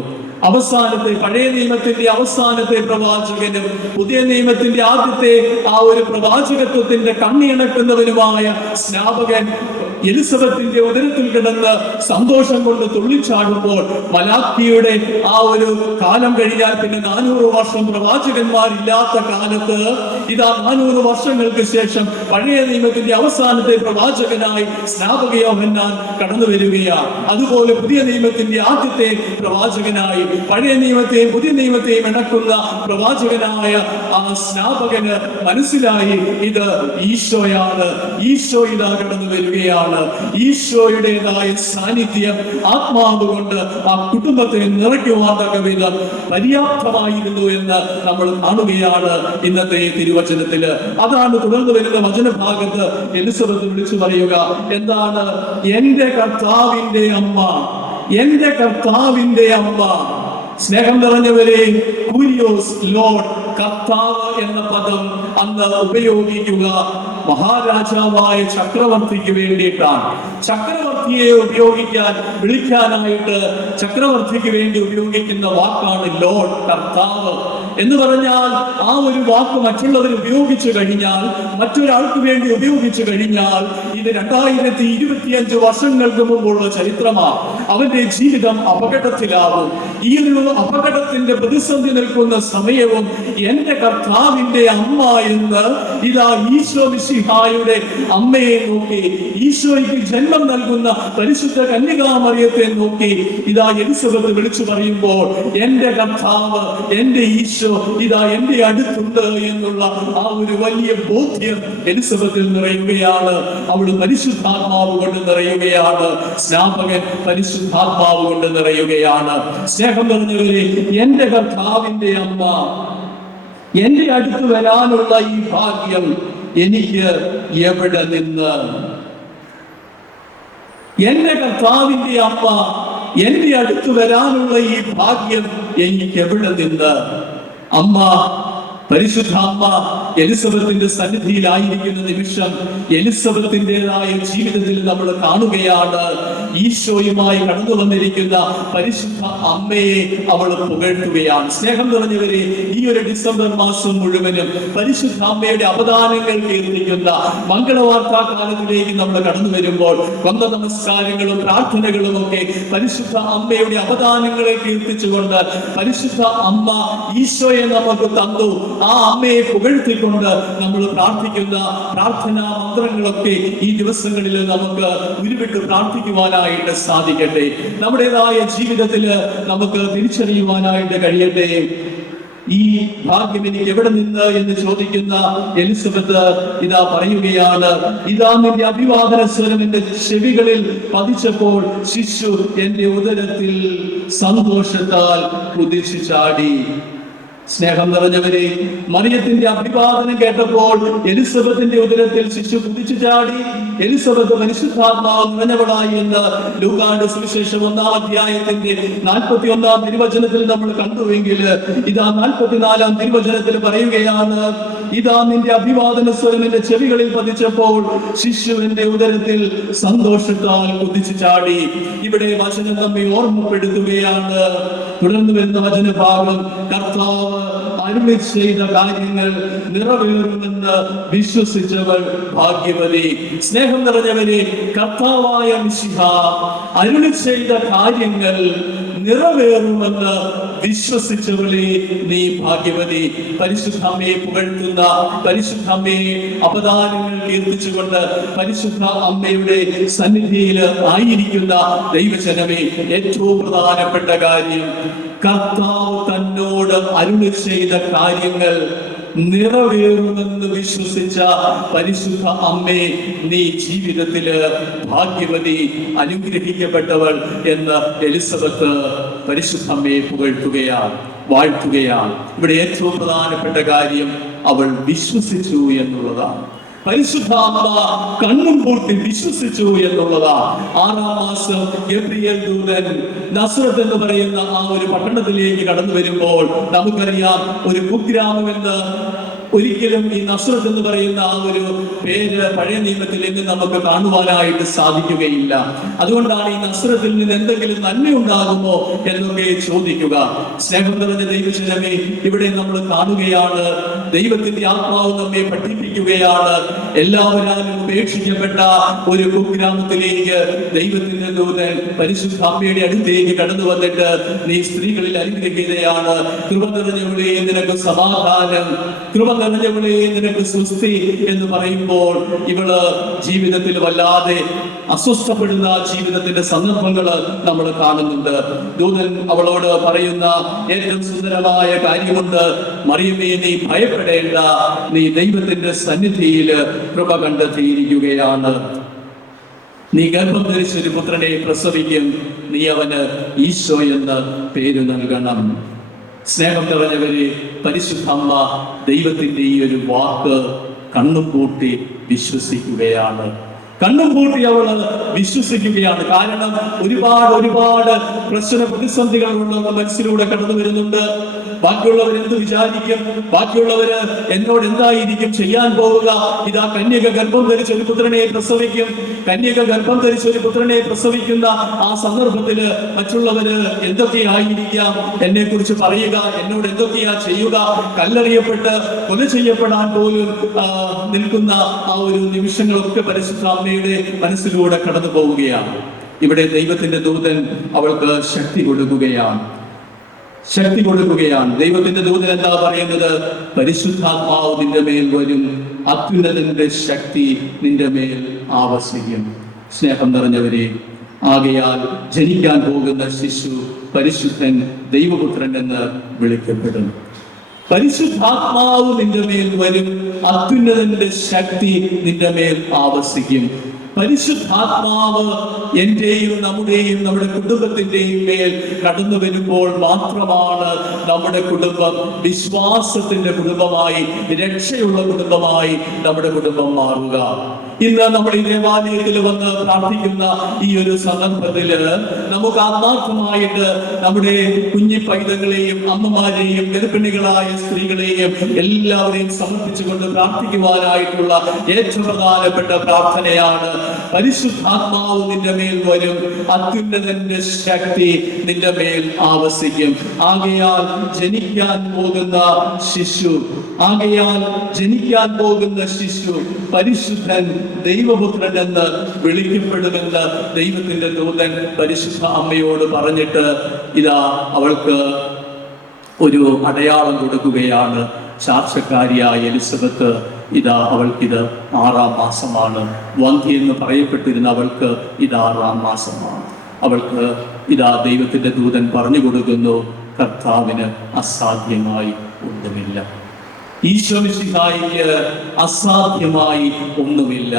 അവസാനത്തെ പഴയ നിയമത്തിന്റെ അവസാനത്തെ പ്രവാചകനും പുതിയ നിയമത്തിന്റെ ആദ്യത്തെ ആ ഒരു പ്രവാചകത്വത്തിന്റെ കണ്ണിണക്കുന്നവനുമായ സ്നാപകൻ എലിസബത്തിന്റെ ഉദരത്തിൽ കിടന്ന് സന്തോഷം കൊണ്ട് തുള്ളിച്ചാടുമ്പോൾ, മലാക്കിയുടെ ആ ഒരു കാലം കഴിഞ്ഞാൽ പിന്നെ 400 വർഷം പ്രവാചകന്മാരില്ലാത്ത കാലത്ത് ഇതാ 400 വർഷങ്ങൾക്ക് ശേഷം പഴയ നിയമത്തിന്റെ അവസാനത്തെ പ്രവാചകനായി സ്നാപക യോഹന്നാൻ കടന്നു വരികയാണ്. അതുപോലെ പുതിയ നിയമത്തിന്റെ ആദ്യത്തെ പ്രവാചകനായി പഴയ നിയമത്തെയും പുതിയ നിയമത്തെയും ഇണക്കുന്ന പ്രവാചകനായ ആ സ്നാപകന് മനസ്സിലായി, ഇത് ഈശോയാണ്. ഈശോ ഇതാ കടന്നു വരികയാണ്. ഈശോയുടേതായ സാന്നിധ്യം ആത്മാവ് കൊണ്ട് ആ കുടുംബത്തെ നിറയ്ക്കുവാൻ തക്കവിധം പര്യാപ്തമായിരുന്നു എന്ന് നമ്മൾ കാണുകയാണ് ഇന്നത്തെ തിരുവചനത്തില്. അതാണ് തുടർന്ന് വരുന്ന വചനഭാഗത്ത് എലിസബത്ത് വിളിച്ചു പറയുക. എന്താണ്? എന്റെ കർത്താവിന്റെ അമ്മ, എന്റെ കർത്താവിന്റെ അമ്മ. സ്നേഹം നിറഞ്ഞവരെ, കൂരിയോസ്, ലോർഡ്, കർത്താവ് എന്ന പദം അന്ന് ഉപയോഗിക്കുക മഹാരാജാവായ ചക്രവർത്തിക്ക് വേണ്ടിയിട്ടാണ്. ചക്രവർത്തിയെ വിളിക്കാനായിട്ട് ചക്രവർത്തിക്ക് വേണ്ടി ഉപയോഗിക്കുന്ന വാക്കാണ് ലോർഡ്, കർത്താവ് എന്ന് പറഞ്ഞാൽ ആ ഒരു വാക്ക് മറ്റുള്ളവർ ഉപയോഗിച്ചു കഴിഞ്ഞാൽ, മറ്റൊരാൾക്ക് വേണ്ടി ഉപയോഗിച്ചു കഴിഞ്ഞാൽ, ഇത് 2025 വർഷങ്ങൾക്ക് മുമ്പുള്ള ചരിത്രമാണ്. അവന്റെ ജീവിതം അപകടത്തിലാവും. ഈ ഒരു അപകടത്തിന്റെ പ്രതിസന്ധി നിൽക്കുന്ന സമയവും എന്റെ കർത്താവിന്റെ അമ്മ എന്ന് ഇതാ ഈശോ മിശിഹായുടെ അമ്മയെ നോക്കി, ഈശോയ്ക്ക് ജന്മം നൽകുന്ന പരിശുദ്ധ കന്യകാമറിയത്തെ നോക്കി ഇതാ എലിസബത്ത് വിളിച്ചു പറയുമ്പോൾ, എന്റെ കർത്താവ്, എന്റെ ഈശോ ഇതാ എന്റെ അടുത്തുണ്ട് എന്നുള്ള ആ ഒരു വലിയ ബോധ്യം എലിസബത്തിൽ നിറയുകയാണ്. അവൾ പരിശുദ്ധാത്മാവ് കൊണ്ട് നിറയുകയാണ്. സ്നാപകൻ പരിശുദ്ധാത്മാവ് കൊണ്ട് നിറയുകയാണ്. സ്നേഹം പറഞ്ഞവരെ, എന്റെ കർത്താവിന്റെ അമ്മ, എന്റെ അടുത്ത് വരാനുള്ള ഈ ഭാഗ്യം എനിക്ക് എവിടെ നിന്ന്? എന്റെ കർത്താവിന്റെ അമ്മ, എന്റെ അടുത്ത് വരാനുള്ള ഈ ഭാഗ്യം എനിക്ക് എവിടെ നിന്ന്? അമ്മ, പരിശുദ്ധ അമ്മ എലിസബത്തിന്റെ സന്നിധിയിലായിരിക്കുന്ന നിമിഷം എലിസബത്തിൻ്റെതായ ജീവിതത്തിൽ നമ്മൾ കാണുകയാണ്, ഈശോയുമായി കടന്നു വന്നിരിക്കുന്ന പരിശുദ്ധ അമ്മയെ അവൾ പുകഴ്ത്തുകയാണ്. സ്നേഹം നിറഞ്ഞവരെ, ഈ ഒരു ഡിസംബർ മാസം മുഴുവനും പരിശുദ്ധ അമ്മയുടെ അപദാനങ്ങൾ കീർത്തിക്കുന്ന മംഗളവാർത്താ കാലത്തിലേക്ക് നമ്മൾ കടന്നു വരുമ്പോൾ വന്ന നമസ്കാരങ്ങളും പ്രാർത്ഥനകളും ഒക്കെ പരിശുദ്ധ അമ്മയുടെ അപദാനങ്ങളെ കീർത്തിച്ചുകൊണ്ട് പരിശുദ്ധ അമ്മ ഈശോയെ നമുക്ക് തന്നു. ആ അമ്മയെ പുകഴ്ത്തിക്കൊണ്ട് നമ്മൾ പ്രാർത്ഥിക്കുന്ന പ്രാർത്ഥനാ മന്ത്രങ്ങളൊക്കെ ഈ ദിവസങ്ങളിൽ നമുക്ക് ഉരുവിട്ട് പ്രാർത്ഥിക്കുവാനായിട്ട് സാധിക്കട്ടെ. നമ്മുടേതായ ജീവിതത്തിൽ നമുക്ക് തിരിച്ചറിയുവാനായിട്ട് കഴിയട്ടെ. ഈ ഭാഗ്യം എനിക്ക് എവിടെ നിന്ന് എന്ന് ചോദിക്കുന്ന എലിസബത്ത് ഇതാ പറയുകയാണ്, ഇതാ നിന്റെ അഭിവാദന സ്വരം എന്റെ ചെവികളിൽ പതിച്ചപ്പോൾ ശിശു എന്റെ ഉദരത്തിൽ സന്തോഷത്താൽ കുതിച്ചു ചാടി. സ്നേഹം നിറഞ്ഞവരെ, മറിയത്തിന്റെ അഭിവാദനം കേട്ടപ്പോൾ എലിസബത്തിന്റെ ഉദരത്തിൽ ശിശു കുതിച്ചു ചാടി. എലിസബത്ത് പരിശുദ്ധാത്മാവ് നിറഞ്ഞവളായി എന്ന് ലൂക്കായുടെ സുവിശേഷം 1-ാം അധ്യായത്തിന്റെ 41-ാം തിരുവചനത്തിൽ നമ്മൾ കണ്ടുവെങ്കിൽ ഇതാ 44-ാം തിരുവചനത്തിൽ പറയുകയാണ്, ഇതാ നിന്റെ അഭിവാദന സ്വരം എന്റെ ചെവികളിൽ പതിച്ചപ്പോൾ ശിശുവിന്റെ ഉദരത്തിൽ സന്തോഷത്താൽ കുതിച്ചു ചാടി. ഇവിടെ വചനം നമ്മെ ഓർമ്മപ്പെടുത്തുകയാണ്. തുടർന്ന് വരുന്ന വചനഭാഗം, കർത്താവ് അരുളി ചെയ്ത കാര്യങ്ങൾ നിറവേറുമെന്ന് വിശ്വസിച്ചവൾ ഭാഗ്യവതി. സ്നേഹം നിറഞ്ഞവരെ, കർത്താവായ മിശിഹ അരുളി ചെയ്ത കാര്യങ്ങൾ നിറവേറുമെന്ന് വിശ്വസിച്ചവളെ നീ ഭാഗ്യവതി. പരിശുദ്ധ അമ്മയെ പുകഴ്ത്തുന്ന, പരിശുദ്ധ അമ്മയെ അപദാനങ്ങൾ കീർത്തിച്ചുകൊണ്ട് പരിശുദ്ധ അമ്മയുടെ സന്നിധിയിൽ ആയിരിക്കുന്ന ദൈവജനമേ, ഏറ്റവും പ്രധാനപ്പെട്ട കാര്യം, കർത്താവ് തന്നോട് അരുളി ചെയ്ത കാര്യങ്ങൾ നിറവേറുമെന്ന് വിശ്വസിച്ച പരിശുദ്ധ അമ്മേ, നീ ജീവിതത്തില് ഭാഗ്യവതി, അനുഗ്രഹിക്കപ്പെട്ടവൾ എന്ന് എലിസബത്ത് പരിശുദ്ധ അമ്മയെ പുകഴ്ത്തുകയാണ്, വാഴ്ത്തുകയാണ്. ഇവിടെ ഏറ്റവും പ്രധാനപ്പെട്ട കാര്യം അവൾ വിശ്വസിച്ചു എന്നുള്ളതാണ്. പരിശുദ്ധ അമ്മ കണ്ണും പൂട്ടി വിശ്വസിച്ചു എന്നുള്ളതാണ്. 6-ാം മാസം ഗബ്രിയേൽ ദൂതൻ നസ്രത്ത് എന്ന് പറയുന്ന ആ ഒരു പട്ടണത്തിലേക്ക് കടന്നു വരുമ്പോൾ നമുക്കറിയാം, ഒരു കുഗ്രാമം എന്ന് ഒരിക്കലും ഈ നസ്രത്ത് എന്ന് പറയുന്ന ആ ഒരു പേര് പഴയ നിയമത്തിൽ ഇന്ന് നമുക്ക് കാണുവാനായിട്ട് സാധിക്കുകയില്ല. അതുകൊണ്ടാണ് ഈ നസ്രത്തിൽ നിന്ന് എന്തെങ്കിലും നന്മയുണ്ടാകുമോ എന്നൊക്കെ ചോദിക്കുക. സ്നേഹം നിറഞ്ഞ ദൈവജനമേ, ഇവിടെ നമ്മൾ കാണുകയാണ്, ദൈവത്തിന്റെ ആത്മാവ് നമ്മെ പഠിപ്പിക്കുകയാണ്. എല്ലാവരും ഉപേക്ഷിക്കപ്പെട്ട ഒരു കുഗ്രാമത്തിലേക്ക് ദൈവത്തിന്റെ ദൂതൻ പരിശുദ്ധ അമ്മയുടെ അടുത്തേക്ക് കടന്നു വന്നിട്ട്, നീ സ്ത്രീകളിൽ അനുഗ്രഹീതയാണ്, കൃപ നിറഞ്ഞവളേ നിനക്ക് സമാധാനം, കൃപ നിറഞ്ഞവളേ നിനക്ക് സ്വസ്തി എന്ന് പറയുമ്പോൾ ഇവള് ജീവിതത്തിൽ വല്ലാതെ അസ്വസ്ഥപ്പെടുന്ന ജീവിതത്തിന്റെ സന്ദർഭങ്ങൾ നമ്മൾ കാണുന്നുണ്ട്. ദൂതൻ അവളോട് പറയുന്ന ഏറ്റവും സുന്ദരമായ കാര്യമുണ്ട്, മറിയമേ നീ ഭയപ്പെടേണ്ട, നീ ദൈവത്തിന്റെ സന്നിധിയിൽ കൃപ കണ്ടെത്തിയിരിക്കുകയാണ്. നീ ഗർഭം ധരിച്ചൊരു പുത്രനെ പ്രസവിക്കും, നീ അവന് ഈശോ എന്ന് പേര് നൽകണം. സ്നേഹം നിറഞ്ഞവരെ, പരിശുദ്ധ അമ്മ ദൈവത്തിന്റെ ഈ ഒരു വാക്ക് കണ്ണും പൂട്ടി വിശ്വസിക്കുകയാണ്. കണ്ണും പൂട്ടി അവൾ വിശ്വസിക്കുകയാണ്. കാരണം ഒരുപാട് പ്രശ്ന പ്രതിസന്ധികളുള്ള മനസ്സിലൂടെ കടന്നു വരുന്നുണ്ട്. ബാക്കിയുള്ളവർ എന്ത് വിചാരിക്കും, ബാക്കിയുള്ളവര് എന്നോട് എന്തായിരിക്കും ചെയ്യാൻ പോവുക, ഇതാ കന്യക ഗർഭം ധരിച്ച ഒരു പുത്രനെ പ്രസവിക്കും. കന്യക ഗർഭം ധരിച്ച ഒരു പുത്രനെ പ്രസവിക്കുന്ന ആ സന്ദർഭത്തില് മറ്റുള്ളവര് എന്തൊക്കെയായിരിക്കാം എന്നെ കുറിച്ച് പറയുക, എന്നോട് എന്തൊക്കെയാ ചെയ്യുക, കല്ലെറിയപ്പെട്ട് കൊല ചെയ്യപ്പെടാൻ പോലും നിൽക്കുന്ന ആ ഒരു നിമിഷങ്ങളൊക്കെ പരിശുദ്ധ അമ്മയുടെ മനസ്സിലൂടെ കടന്നു പോവുകയാണ്. ഇവിടെ ദൈവത്തിന്റെ ദൂതൻ അവൾക്ക് ശക്തി കൊടുക്കുകയാണ്. ദൈവത്തിന്റെ ദൂതൻ എന്താ പറയുന്നത്? പരിശുദ്ധാത്മാവ് നിന്റെ മേൽ വരും, അത്യുന്നതന്റെ ശക്തി നിന്റെ മേൽ ആവസിക്കും. സ്നേഹം നിറഞ്ഞവരെ, ആകയാൽ ജനിക്കാൻ പോകുന്ന ശിശു പരിശുദ്ധൻ ദൈവപുത്രൻ എന്ന് വിളിക്കപ്പെടും. പരിശുദ്ധാത്മാവ് നിന്റെ മേൽ വരും, അത്യുന്നതന്റെ ശക്തി നിന്റെ മേൽ ആവസിക്കും. പരിശുദ്ധാത്മാവ് എന്റെയും നമ്മുടെയും നമ്മുടെ കുടുംബത്തിന്റെയും മേൽ കടന്നു വരുമ്പോൾ മാത്രമാണ് നമ്മുടെ കുടുംബം വിശ്വാസത്തിന്റെ കുടുംബമായി, രക്ഷയുള്ള കുടുംബമായി നമ്മുടെ കുടുംബം മാറുക. ഇന്ന് നമ്മൾ ഈ ദേവാലയത്തിൽ വന്ന് പ്രാർത്ഥിക്കുന്ന ഈ ഒരു സന്ദർഭത്തില് നമുക്ക് ആത്മാർത്ഥമായിട്ട് നമ്മുടെ കുഞ്ഞി പൈതങ്ങളെയും അമ്മമാരെയും ഗർഭിണികളായ സ്ത്രീകളെയും എല്ലാവരെയും സമർപ്പിച്ചുകൊണ്ട് പ്രാർത്ഥിക്കുവാനായിട്ടുള്ള ഏറ്റവും പ്രധാനപ്പെട്ട പ്രാർത്ഥനയാണ്, പരിശുദ്ധാത്മാവ് നിന്റെ മേൽ വരും, അത്യുന്നതന്റെ ശക്തി നിന്റെ മേൽ ആവസിക്കും. ആകയാൽ ജനിക്കാൻ പോകുന്ന ശിശു പരിശുദ്ധൻ ദൈവപുത്രൻ എന്ന് വിളിക്കപ്പെടുമെന്ന് ദൈവത്തിന്റെ ദൂതൻ പരിശുദ്ധ അമ്മയോട് പറഞ്ഞിട്ട് ഇതാ അവൾക്ക് ഒരു അടയാളം കൊടുക്കുകയാണ്. ചാർച്ചക്കാരിയായ എലിസബത്ത് ഇതാ അവൾക്കിത് 6-ാം മാസമാണ്. വന്ധ്യ എന്ന് പറയപ്പെട്ടിരുന്ന അവൾക്ക് ഇത് 6-ാം മാസമാണ്. അവൾക്ക് ഇതാ ദൈവത്തിന്റെ ദൂതൻ പറഞ്ഞു കൊടുക്കുന്നു, കർത്താവിന് അസാധ്യമായി ഒന്നുമില്ല. ഈശോ മിശിഹായിക്ക് അസാധ്യമായി ഒന്നുമില്ല,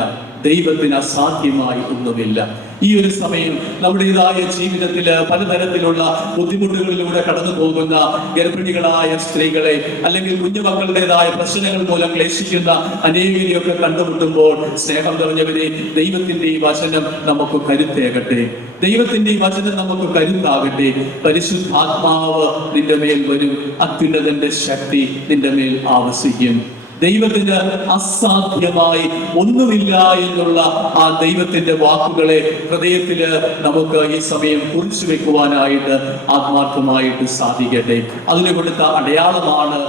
ദൈവത്തിന് അസാധ്യമായി ഒന്നുമില്ല. ഈ ഒരു സമയം നമ്മുടേതായ ജീവിതത്തില് പലതരത്തിലുള്ള ബുദ്ധിമുട്ടുകളിലൂടെ കടന്നു പോകുന്ന ഗർഭിണികളായ സ്ത്രീകളെ, അല്ലെങ്കിൽ കുഞ്ഞുമക്കളുടേതായ പ്രശ്നങ്ങൾ മൂലം ക്ലേശിക്കുന്ന അനേകരെയൊക്കെ കണ്ടുമുട്ടുമ്പോൾ സ്നേഹം നിറഞ്ഞവരെ, ദൈവത്തിന്റെ ഈ വചനം നമുക്ക് കരുത്തേകട്ടെ, ദൈവത്തിന്റെ ഈ വചനം നമുക്ക് കരുത്താകട്ടെ. പരിശുദ്ധാത്മാവ് നിന്റെ മേൽ വരും, അത്യുന്നതന്റെ ശക്തി നിന്റെ മേൽ ആവസിക്കും. ദൈവത്തിന് അസാധ്യമായി ഒന്നുമില്ല എന്നുള്ള ആ ദൈവത്തിന്റെ വാക്കുകളെ ഹൃദയത്തില് നമുക്ക് ഈ സമയം കുറിച്ചു വെക്കുവാനായിട്ട് ആത്മാർത്ഥമായിട്ട് സാധിക്കട്ടെ. അതിന് കൊടുത്ത അടയാളമാണ്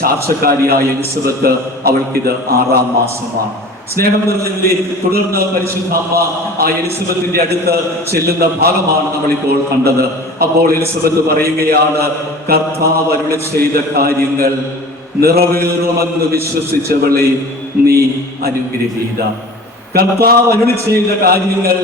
ചാർച്ചക്കാരിയായ എലിസബത്ത്. അവൾക്കിത് 6-ാം മാസമാണ്. സ്നേഹം നിറഞ്ഞവരെ, തുടർന്ന് പരിശുദ്ധ അമ്മ ആ എലിസബത്തിന്റെ അടുത്ത് ചെല്ലുന്ന ഭാഗമാണ് നമ്മളിപ്പോൾ കണ്ടത്. അപ്പോൾ എലിസബത്ത് പറയുകയാണ്, കർത്താവ് അരുളി ചെയ്ത കാര്യങ്ങൾ നിറവേറുമെന്ന് വിശ്വസിച്ചവളെ നീ അനുഗ്രഹീത. കർത്താവ് അരുളി ചെയ്ത കാര്യങ്ങൾ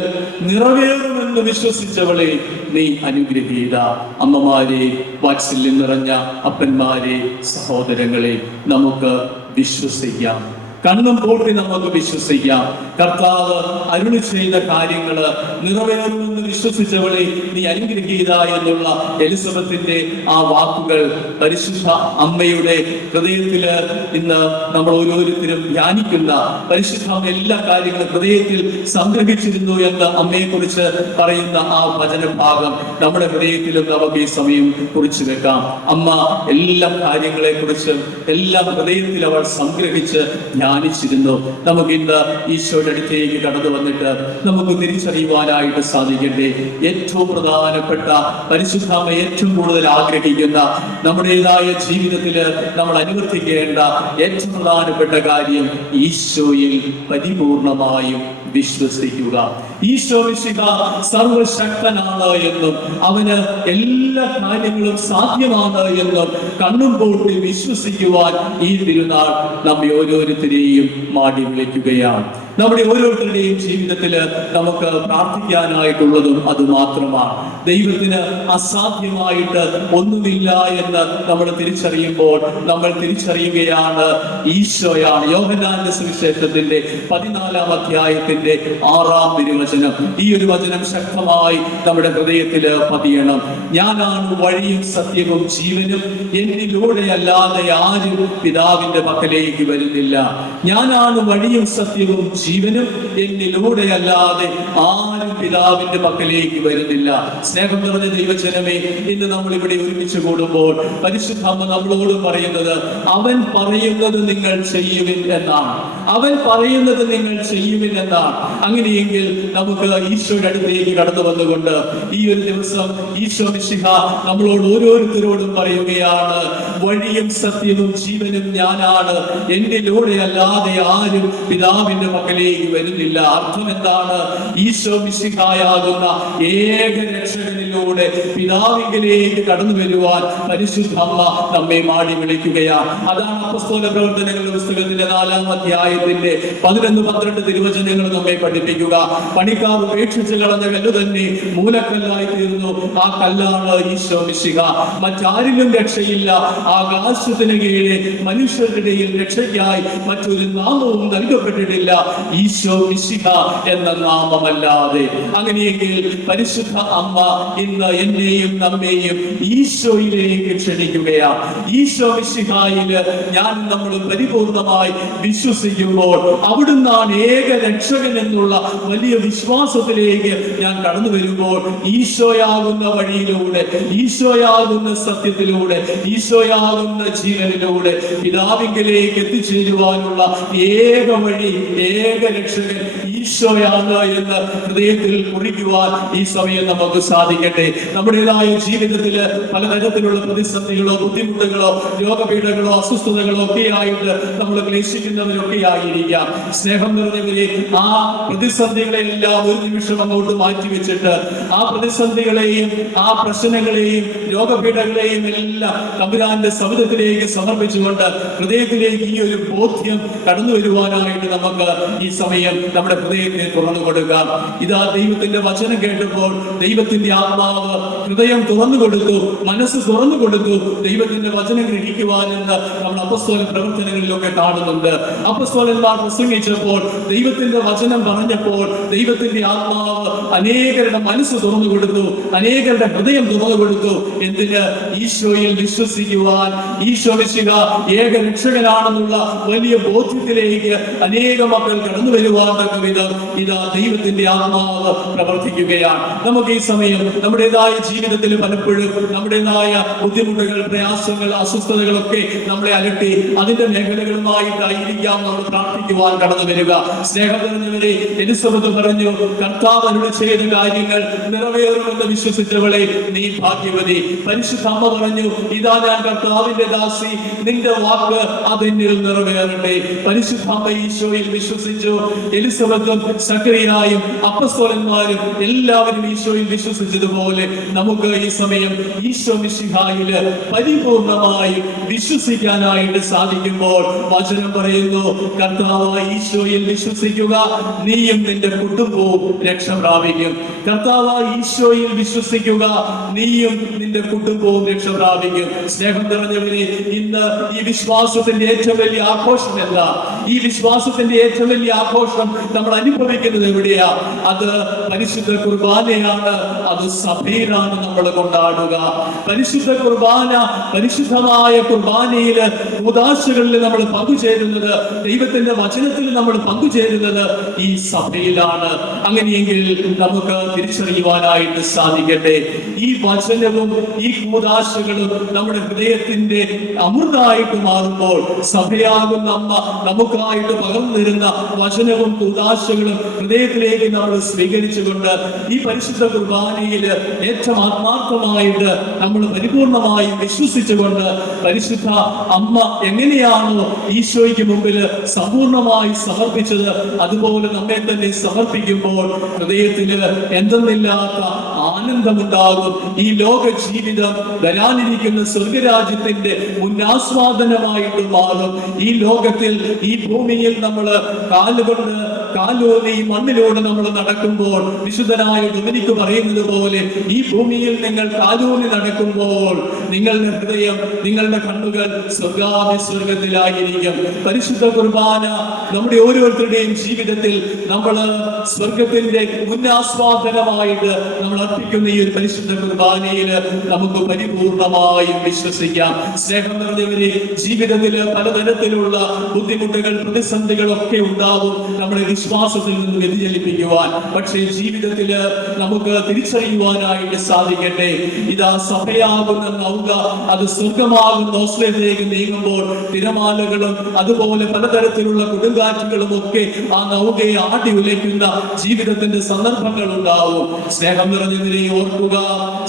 നിറവേറുമെന്ന് വരുമെന്ന് വിശ്വസിച്ചവളെ നീ അനുഗ്രഹീത. അമ്മമാരെ, വാത്സല്യം നിറഞ്ഞ അപ്പന്മാരെ, സഹോദരങ്ങളെ, നമുക്ക് വിശ്വസിക്കാം. കണ്ണും പൂട്ടി നമുക്ക് വിശ്വസിക്കാം. കർത്താവ് അരുളി ചെയ്ത കാര്യങ്ങള് നിറവേറുമെന്ന് വിശ്വസിച്ചവളെ നീ അനുഗ്രഹീത എന്നുള്ള എലിസബത്തിന്റെ ആ വാക്കുകൾ പരിശുദ്ധ അമ്മയുടെ ഹൃദയത്തില് ഇന്ന് നമ്മൾ ഓരോരുത്തരും ധ്യാനിക്കുന്ന പരിശുദ്ധ അമ്മ എല്ലാ കാര്യങ്ങളും ഹൃദയത്തിൽ സംഗ്രഹിച്ചിരുന്നു എന്ന് അമ്മയെ കുറിച്ച് പറയുന്ന ആ വചനഭാഗം നമ്മുടെ ഹൃദയത്തിലും നമുക്ക് ഈ സമയം കുറിച്ചു വെക്കാം. അമ്മ എല്ലാ കാര്യങ്ങളെ കുറിച്ചും എല്ലാം ഹൃദയത്തിൽ അവൾ സംഗ്രഹിച്ച് ധ്യാനിച്ചിരുന്നു. നമുക്ക് ഇന്ന് ഈശോയുടെ അടുത്തേക്ക് കടന്നു വന്നിട്ട് നമുക്ക് തിരിച്ചറിയുവാനായിട്ട് സാധിക്കട്ടെ. ഏറ്റവും പ്രധാനപ്പെട്ട പരിശുദ്ധാമ്മ ഏറ്റവും കൂടുതൽ ആഗ്രഹിക്കുന്ന നമ്മുടേതായ ജീവിതത്തിൽ നമ്മൾ അനുവർത്തിക്കേണ്ട ഏറ്റവും പ്രധാനപ്പെട്ട കാര്യം ഈശോയിൽ പരിപൂർണമായും വിശ്വസിക്കുക. ഈശോ മിശിഹ സർവശക്തനാണ് എന്നും അവന് എല്ലാ കാര്യങ്ങളും സാധ്യമാണ് എന്നും കണ്ണും പൂട്ടി വിശ്വസിക്കുവാൻ ഈ തിരുനാൾ നമ്മെ ഓരോരുത്തരെയും മാടി വിളിക്കുകയാണ്. നമ്മുടെ ഓരോരുത്തരുടെയും ജീവിതത്തിൽ നമുക്ക് പ്രാർത്ഥിക്കാനായിട്ടുള്ളതും അത് മാത്രമാണ്. ദൈവത്തിന് അസാധ്യമായിട്ട് ഒന്നുമില്ല എന്ന് നമ്മൾ തിരിച്ചറിയുമ്പോൾ നമ്മൾ തിരിച്ചറിയുകയാണ് ഈശോയാണ്. യോഹന്നാന്റെ സുവിശേഷത്തിന്റെ 14-ാം അധ്യായത്തിന്റെ 6-ാം തിരുവചനം. ഈ ഒരു വചനം ശക്തമായി നമ്മുടെ ഹൃദയത്തിൽ പതിയണം. ഞാനാണ് വഴിയും സത്യവും ജീവനും, എന്നിലൂടെ അല്ലാതെ ആരും പിതാവിന്റെ പക്കലേക്ക് വരുന്നില്ല. ഞാനാണ് വഴിയും സത്യവും ജീവനും, എന്നിലൂടെ അല്ലാതെ ആരും പിതാവിന്റെ പക്കലേക്ക് വരുന്നില്ല. സ്നേഹം നിറഞ്ഞ ദൈവജനമേ, ഇന്ന് നമ്മൾ ഇവിടെ ഒരുമിച്ച് കൂടുമ്പോൾ പരിശുദ്ധ അമ്മ നമ്മളോട് പറയുന്നത് അവൻ പറയുന്നത് നിങ്ങൾ ചെയ്യുവിൻ എന്നാണ്. അവൻ പറയുന്നത് നിങ്ങൾ ചെയ്യുവിൻ എന്നാണ്. അങ്ങനെയെങ്കിൽ നമുക്ക് ഈശോയുടെ അടുത്തേക്ക് കടന്നു വന്നുകൊണ്ട് ഈ ഒരു ദിവസം ഈശോ മിശിഹ നമ്മളോട് ഓരോരുത്തരോടും പറയുകയാണ്, വഴിയും സത്യവും ജീവനും ഞാനാണ്, എന്നിലൂടെ അല്ലാതെ ആരും പിതാവിന്റെ മക്കളിലേക്ക് വരുന്നില്ല. അർത്ഥം എന്താണ്? ഈശോ മിശിഹായാകുന്ന ഏക രക്ഷകനിലൂടെ പിതാവിലേക്ക് കടന്നു വരുവാൻ പരിശുദ്ധ അമ്മ നമ്മെ മാടി വിളിക്കുകയാണ്. അതാണ് അപ്പസ്തോല പ്രവർത്തനങ്ങളുടെ പുസ്തകത്തിന്റെ 4-ാം അധ്യായത്തിന്റെ 11-12 തിരുവചനങ്ങൾ നമ്മെ പഠിപ്പിക്കുക. പണിക്കാർ ഉപേക്ഷിച്ച് കളഞ്ഞ കല്ല് തന്നെ മൂലക്കല്ലായി തീർന്നു. ആ കല്ലാണ് ഈശോ മിശിഹ. മറ്റാരിലും രക്ഷയില്ല. ആകാശത്തിന് കീഴെ മനുഷ്യരുടെ രക്ഷയ്ക്കായി മറ്റൊരു നാമവും നൽകപ്പെട്ടിട്ടില്ല ഈശോ മിശിഹ എന്ന നാമമല്ലാതെ. അങ്ങനെയെങ്കിൽ പരിശുദ്ധ അമ്മ ഇന്ന് എന്നെയും നമ്മെയും ഈശോയിലേക്ക് ക്ഷണിക്കുകയാണ്. ഈശോ മിശിഹായില് ഞാൻ നമ്മൾ പരിപൂർണമായി വിശ്വസിക്കുമ്പോൾ അവിടുന്നാണ് ഏക രക്ഷകൻ എന്നുള്ള വലിയ വിശ്വാസത്തിലേക്ക് ഞാൻ കടന്നു വരുമ്പോൾ ഈശോയാകുന്ന വഴിയിലൂടെ, ഈശോയാകുന്ന സത്യത്തിലൂടെ, ഈശോയാകുന്ന ജീവനിലൂടെ പിതാവിങ്കലേക്ക് എത്തിച്ചേരുവാനുള്ള ഏക വഴി, ഏക രക്ഷകൻ ഈശോയാണ് എന്ന് ഹൃദയത്തിൽ കുറിക്കുവാൻ ഈ സമയം നമുക്ക് സാധിക്കട്ടെ. നമ്മുടേതായ ജീവിതത്തിൽ പലതരത്തിലുള്ള പ്രതിസന്ധികളോ ബുദ്ധിമുട്ടുകളോ രോഗപീഠകളോ അസ്വസ്ഥതകളോ ഒക്കെ ആയിട്ട് നമ്മൾ ക്ലേശിക്കുന്നവരൊക്കെ ആയിരിക്കാം. സ്നേഹം നിറഞ്ഞവരെ, ആ പ്രതിസന്ധികളെല്ലാം ഒരു നിമിഷം അങ്ങോട്ട് മാറ്റിവെച്ചിട്ട് ആ പ്രതിസന്ധികളെയും ആ പ്രശ്നങ്ങളെയും രോഗപീഠകളെയും എല്ലാം തമ്പുരാന്റെ സവിധത്തിലേക്ക് സമർപ്പിച്ചുകൊണ്ട് ഹൃദയത്തിലേക്ക് ഈ ഒരു ബോധ്യം കടന്നു വരുവാനായിട്ട് നമുക്ക് ഈ സമയം നമ്മുടെ ഹൃദയത്തെ തുറന്നു കൊടുക്കാം. ഇതാ ദൈവത്തിന്റെ വചനം കേട്ടപ്പോൾ ദൈവത്തിന്റെ ആത്മാവ് ഹൃദയം തുറന്നു കൊടുത്തു, മനസ്സ് തുറന്നു കൊടുത്തു ദൈവത്തിന്റെ വചനം ഗ്രഹിക്കുവാനെന്ന് നമ്മൾ അപ്പസ്തോല പ്രവർത്തനങ്ങളിലൊക്കെ കാണുന്നുണ്ട്. അപ്പസ്തോലന്മാർ പ്രസംഗിച്ചപ്പോൾ, ദൈവത്തിന്റെ വചനം പറഞ്ഞപ്പോൾ ദൈവത്തിന്റെ ആത്മാവ് അനേകരുടെ മനസ്സ് തുറന്നു കൊടുത്തു, അനേകരുടെ ഹൃദയം തുറന്നു കൊടുത്തു. എന്തിന്? ഈശോയിൽ വിശ്വസിക്കുവാൻ, ഈശോ മിശിഹ ഏക രക്ഷകനാണെന്നുള്ള വലിയ ബോധ്യത്തിലേക്ക് അനേക മക്കൾ കടന്നു വരുവാൻ തക്ക വിധം ഇതാ ദൈവത്തിന്റെ ആത്മാവ് പ്രവർത്തിക്കുകയാണ്. നമുക്ക് ഈ സമയം നമ്മുടേതായ ജീവിതത്തിൽ പലപ്പോഴും നമ്മുടേതായ ബുദ്ധിമുട്ടുകൾ, പ്രയാസങ്ങൾ, അസ്വസ്ഥതകളൊക്കെ നമ്മളെ അലട്ടി അതിന്റെ മേഖലകളുമായിട്ടായിരിക്കാം നമ്മൾ പ്രാർത്ഥിക്കുവാൻ കടന്നു വരിക. സ്നേഹം നിറഞ്ഞവരെ, എലിസബത്ത് പറഞ്ഞു, കർത്താവ് അരുളി ചെയ്ത കാര്യങ്ങൾ നിറവേറുമെന്ന് വിശ്വസിച്ചവളെ നീ ഭാഗ്യവതി. പരിശുദ്ധ അമ്മ പറഞ്ഞു, ഇതാ ഞാൻ കർത്താവിന്റെ ദാസി, നിന്റെ വാക്ക് അതെന്നിൽ നിറവേറട്ടെ. പരിശുദ്ധ അമ്മ ഈശോയിൽ വിശ്വസിച്ചു. എലിസബത്തും സക്കറിയായും അപ്പസ്തോലന്മാരും എല്ലാവരും ഈശോയിൽ വിശ്വസിച്ചതുപോലെ നമുക്ക് ഈ സമയം ഈശോ മിശിഹായില് പരിപൂർണമായി വിശ്വസിക്കാനായിട്ട് സാധിക്കുമ്പോൾ വചനം പറയുന്നു, കർത്താവായ ഈശോയിൽ വിശ്വസിക്കുക, നീയും നിന്റെ കുടുംബവും രക്ഷ പ്രാപിക്കും. കർത്താവായ ഈശോയിൽ വിശ്വസിക്കുക, നീയും നിന്റെ കുടുംബവും രക്ഷ പ്രാപിക്കും. സ്നേഹം നിറഞ്ഞവരെ, ഇന്ന് ഈ വിശ്വാസത്തിന്റെ ഏറ്റവും വലിയ ആഘോഷം എന്താ? ഈ വിശ്വാസത്തിന്റെ ഏറ്റവും വലിയ ആഘോഷം നമ്മൾ അനുഭവിക്കുന്നത് എവിടെയാ? അത് പരിശുദ്ധ കുർബാനയാണ്, അത് സഭയിലാണ് നമ്മൾ കൊണ്ടാടുക. പരിശുദ്ധ കുർബാന, പരിശുദ്ധമായ കുർബാനയില് ഉദാശകളിൽ നമ്മൾ പങ്കുചേരുന്നത്, ദൈവത്തിന്റെ വചനത്തിൽ നമ്മൾ പങ്കുചേരുന്നത് ഈ സഭയിലാണ്. അങ്ങനെയെങ്കിൽ നമുക്ക് തിരിച്ചറിയുവാനായിട്ട് സാധിക്കട്ടെ, ഈ വചനവും ഈ കൂദാശകളും നമ്മുടെ ഹൃദയത്തിന്റെ അമൃതായിട്ട് മാറുമ്പോൾ, സഭയാകുന്ന അമ്മ നമുക്കായിട്ട് പകർന്നു തരുന്ന വചനവും കൂദാശകളും ഹൃദയത്തിലേക്ക് നമ്മൾ സ്വീകരിച്ചുകൊണ്ട് ഈ പരിശുദ്ധ കുർബാനയിൽ ഏറ്റവും ആത്മാർത്ഥമായിട്ട് നമ്മൾ പരിപൂർണമായും വിശ്വസിച്ചുകൊണ്ട് പരിശുദ്ധ അമ്മ എങ്ങനെയാണോ ഈശോയ്ക്ക് മുമ്പിൽ സമ്പൂർണമായി സമർപ്പിച്ചത്, അതുപോലെ നമ്മെ തന്നെ സമർപ്പിക്കുമ്പോൾ ഹൃദയത്തില് എന്തെന്നില്ലാത്ത ആനന്ദമുണ്ടാകും. ഈ ലോക ജീവിതം വരാനിരിക്കുന്ന സ്വർഗരാജ്യത്തിന്റെ മുന്നാസ്വാദനമായിട്ട് മാറും. ഈ ലോകത്തിൽ, ഈ ഭൂമിയിൽ നമ്മൾ കാലൂന്നി ഈ മണ്ണിലൂടെ നമ്മൾ നടക്കുമ്പോൾ, വിശുദ്ധനായ ഡൊമിനിക്ക് പറയുന്നത് പോലെ, ഈ ഭൂമിയിൽ നിങ്ങൾ കാലൂന്നി നടക്കുമ്പോൾ നിങ്ങളുടെ ഹൃദയം, നിങ്ങളുടെ കണ്ണുകൾ സ്വർഗത്തിലായിരിക്കും. പരിശുദ്ധ കുർബാന നമ്മുടെ ഓരോരുത്തരുടെയും ജീവിതത്തിൽ നമ്മൾ സ്വർഗത്തിന്റെ മുന്നാസ്വാദനമായിട്ട് നമ്മൾ അർപ്പിക്കുന്ന ഈ ഒരു പരിശുദ്ധ കുർബാനയിൽ നമുക്ക് പരിപൂർണമായും വിശ്വസിക്കാം. സ്നേഹം നിറഞ്ഞവരെ, ജീവിതത്തിൽ പലതരത്തിലുള്ള ബുദ്ധിമുട്ടുകൾ, പ്രതിസന്ധികളൊക്കെ ഉണ്ടാവും നമ്മുടെ വിശ്വാസത്തിൽ നിന്ന് വ്യതിചലിപ്പിക്കുവാൻ. പക്ഷേ ജീവിതത്തില് നമുക്ക് തിരിച്ചറിയുവാനായിട്ട് സാധിക്കട്ടെ, ഇതാ സഭയാകുന്ന നൗക അത് സ്വർഗമാകുന്ന ഓസ്ട്രേലിയയിലേക്ക് നീങ്ങുമ്പോൾ തിരമാലകളും അതുപോലെ പലതരത്തിലുള്ള കൊടുങ്കാറ്റുകളും ഒക്കെ ആ നൗകയെ ആടി ഉലയ്ക്കുന്ന ജീവിതത്തിന്റെ സന്ദർഭങ്ങൾ ഉണ്ടാവും. സ്നേഹം നിറഞ്ഞവരെ ഓർക്കുക,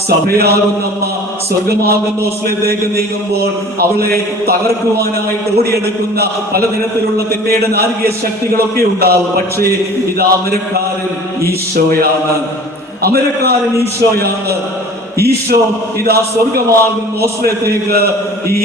സഭയാകുന്ന അമ്മ സ്വർഗമാകുന്ന ഓസ്ട്രേലിയയിലേക്ക് നീങ്ങുമ്പോൾ അവളെ തകർക്കുവാനായിട്ട് ഓടിയെടുക്കുന്ന പലതരത്തിലുള്ള തിന്മയുടെ നാരികീയ ശക്തികളൊക്കെ ഉണ്ടാവും. പക്ഷേ ഇത് അമരക്കാരൻ ഈശോയാണ്. അമരക്കാരൻ ഈശോയാണ്. ഈശോ ഇതാ സ്വർഗമാകുന്ന ഓസ്ട്രേലിയയിലേക്ക് ഈ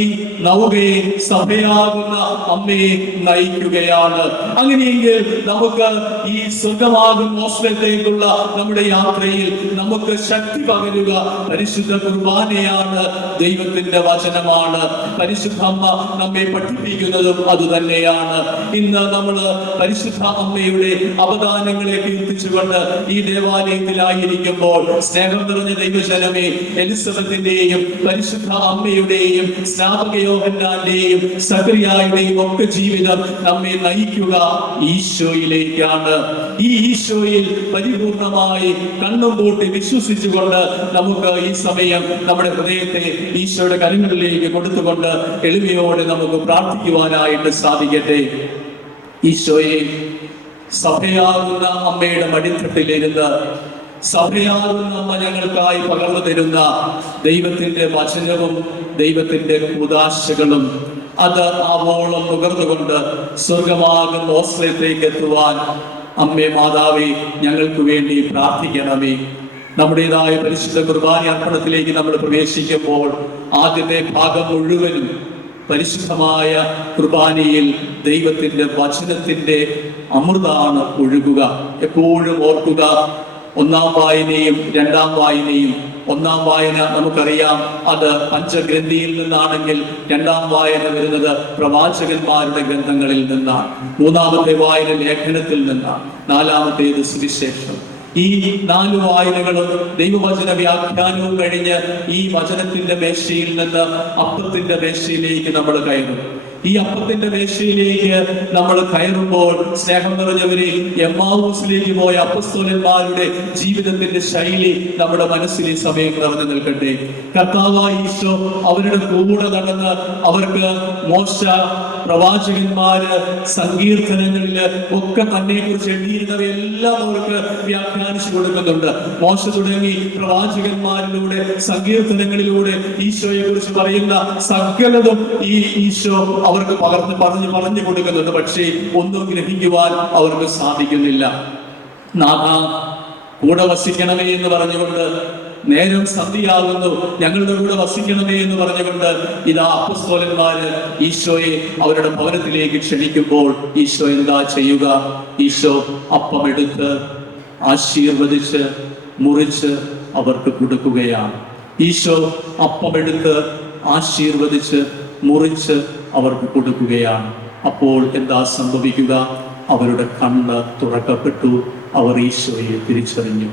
നൗകയെ, സഭയാകുന്ന അമ്മയെ നയിക്കുകയാണ്. അങ്ങനെയെങ്കിൽ നമുക്ക് ഈ സ്വർഗമാകുന്ന ഓസ്ട്രേലിയയിലേക്കുള്ള നമ്മുടെ യാത്രയിൽ നമുക്ക് ശക്തി പകരുക പരിശുദ്ധ കുർബാനയാണ്, ദൈവത്തിന്റെ വചനമാണ്. പരിശുദ്ധ അമ്മ നമ്മെ പഠിപ്പിക്കുന്നതും അതുതന്നെയാണ്. ഇന്ന് നമ്മൾ പരിശുദ്ധ അമ്മയുടെ അവദാനങ്ങളെ കീർത്തിച്ചുകൊണ്ട് ഈ ദേവാലയത്തിലായിരിക്കുമ്പോൾ സ്നേഹം നിറഞ്ഞ ദൈവജനമേ, എലിസബത്തിന്റെയും പരിശുദ്ധ അമ്മയുടെയും സ്നാപക യോഹന്നാന്റെയും സക്കറിയായുടെയും ഒക്കെ ജീവിതം നമ്മെ നയിക്കുക ഈശോയിലേക്കാണ്. ഈ ഈശോയിൽ പരിപൂർണമായി കണ്ണും പൂട്ടി വിശ്വസിച്ചുകൊണ്ട് നമുക്ക് ഈ സമയം നമ്മുടെ ഹൃദയത്തെ ഈശോയുടെ കരങ്ങളിലേക്ക് കൊടുത്തുകൊണ്ട് എളിമയോടെ നമുക്ക് പ്രാർത്ഥിക്കുവാനായിട്ട് സാധിക്കട്ടെ. ഈശോയെ, സഭയാകുന്ന അമ്മയുടെ മടിത്തട്ടിലിരുന്ന് സഭയാകുന്ന അമ്മ ഞങ്ങൾക്കായി പകർന്നു തരുന്ന ദൈവത്തിന്റെ വചനവും ദൈവത്തിന്റെ കൂദാശകളും അത് ആവോളം നുകർന്നുകൊണ്ട് സ്വർഗമാകുന്ന ഓസ്ട്രേലിയയിലേക്ക് എത്തുവാൻ അമ്മേ മാതാവേ ഞങ്ങൾക്ക് വേണ്ടി പ്രാർത്ഥിക്കണമേ. നമ്മുടേതായ പരിശുദ്ധ കുർബാന അർപ്പണത്തിലേക്ക് നമ്മൾ പ്രവേശിക്കുമ്പോൾ ആദ്യത്തെ ഭാഗം മുഴുവനും പരിശുദ്ധമായ കുർബാനയിൽ ദൈവത്തിന്റെ വചനത്തിന്റെ അമൃതാണ് ഒഴുകുക. എപ്പോഴും ഓർക്കുക, ഒന്നാം വായനയും രണ്ടാം വായനയും. ഒന്നാം വായന നമുക്കറിയാം, അത് പഞ്ചഗ്രന്ഥിയിൽ നിന്നാണെങ്കിൽ രണ്ടാം വായന വരുന്നത് പ്രവാചകന്മാരുടെ ഗ്രന്ഥങ്ങളിൽ നിന്നാണ്. മൂന്നാമത്തെ വായന ലേഖനത്തിൽ നിന്നാണ്. നാലാമത്തേത് സുവിശേഷം. ഈ 4 വായനകളും ദൈവവചന വ്യാഖ്യാനവും കഴിഞ്ഞ് ഈ വചനത്തിന്റെ മേശയിൽ നിന്ന് അപ്പത്തിന്റെ മേശയിലേക്ക് നമ്മൾ കയറും. ഈ അപ്പത്തിന്റെ മേശയിലേക്ക് നമ്മൾ കയറുമ്പോൾ സ്നേഹം നിറഞ്ഞവരെ, എമ്മാവൂസിലേക്ക് പോയ അപ്പസ്തോലന്മാരുടെ ജീവിതത്തിന്റെ ശൈലി നമ്മുടെ മനസ്സിൽ ഈ സമയം നിറഞ്ഞു നിൽക്കട്ടെ. കർത്താവായ ഈശോ അവരുടെ കൂടെ നടന്ന് അവർക്ക് മോശ, പ്രവാചകന്മാര്, സങ്കീർത്തനങ്ങളില് ഒക്കെ തന്നെ കുറിച്ച് എഴുതിയിരുന്നവയെല്ലാം അവർക്ക് വ്യാഖ്യാനിച്ചു കൊടുക്കുന്നുണ്ട്. മോശ തുടങ്ങി പ്രവാചകന്മാരിലൂടെ, സങ്കീർത്തനങ്ങളിലൂടെ ഈശോയെ കുറിച്ച് പറയുന്ന സകലതും ഈ ഈശോ അവർക്ക് പറഞ്ഞു കൊടുക്കുന്നുണ്ട്. പക്ഷേ ഒന്നും ഗ്രഹിക്കുവാൻ അവർക്ക് സാധിക്കുന്നില്ല. നാഥ, കൂടെ വസിക്കണമേ എന്ന് പറഞ്ഞുകൊണ്ട്, നേരം സന്ധ്യയാകുന്നു, ഞങ്ങളുടെ കൂടെ വസിക്കണമേ എന്ന് പറഞ്ഞുകൊണ്ട് ഇതാ അപ്പസ്തോലന്മാര് ഈശോയെ അവരുടെ ഭവനത്തിലേക്ക് ക്ഷണിക്കുമ്പോൾ ഈശോ എന്താ ചെയ്യുക? ഈശോ അപ്പമെടുത്ത് ആശീർവദിച്ച് മുറിച്ച് അവർക്ക് കൊടുക്കുകയാണ്. ഈശോ അപ്പമെടുത്ത് ആശീർവദിച്ച് മുറിച്ച് അവർക്ക് കൊടുക്കുകയാണ്. അപ്പോൾ എന്താ സംഭവിക്കുക? അവരുടെ കണ്ണ് തുറക്കപ്പെട്ടു, അവർ ഈശോയെ തിരിച്ചറിഞ്ഞു.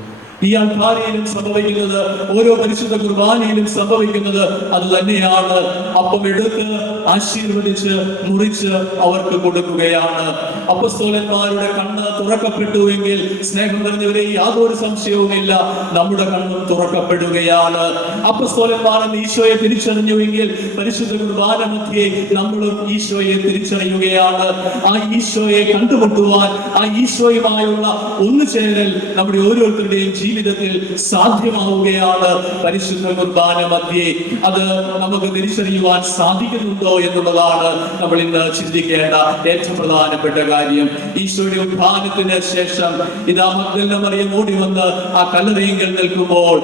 ഈ അൾത്താരയിലും സംഭവിക്കുന്നത്, ഓരോ പരിശുദ്ധ കുർബാനയിലും സംഭവിക്കുന്നത് അത് തന്നെയാണ്. അപ്പം എടുത്ത് ആശീർവദിച്ച് മുറിച്ച് അവർക്ക് കൊടുക്കുകയാണ്. അപ്പസ്തോലന്മാരുടെ കണ്ണ് തുറക്കപ്പെട്ടുവെങ്കിൽ സ്നേഹം നിറഞ്ഞവരെ യാതൊരു സംശയവുമില്ല, നമ്മുടെ കണ്ണും തുറക്കപ്പെടുകയാണ്. അപ്പസ്തോലന്മാർ ഈശോയെ തിരിച്ചറിഞ്ഞുവെങ്കിൽ പരിശുദ്ധ കുർബാന മധ്യേ നമ്മളും ഈശോയെ തിരിച്ചറിയുകയാണ്. ആ ഈശോയെ കണ്ടുമുട്ടുവാൻ, ആ ഈശോയുമായുള്ള ഒന്നുചേരൽ നമ്മുടെ ഓരോരുത്തരുടെയും ജീവിതത്തിൽ സാധ്യമാവുകയാണ് പരിശുദ്ധ കുർബാന മധ്യേ. അത് നമുക്ക് തിരിച്ചറിയുവാൻ സാധിക്കുന്നുണ്ടോ എന്നുള്ളതാണ് നമ്മൾ ഇന്ന് ചിന്തിക്കേണ്ട ഏറ്റവും പ്രധാനപ്പെട്ട കാര്യം. ഈശോയുടെ ഉത്ഥാനത്തിന് ശേഷം ഇതാ മഗ്ദലന മറിയം ഓടി വന്ന് ആ കല്ലറയിങ്കൽ നിൽക്കുമ്പോൾ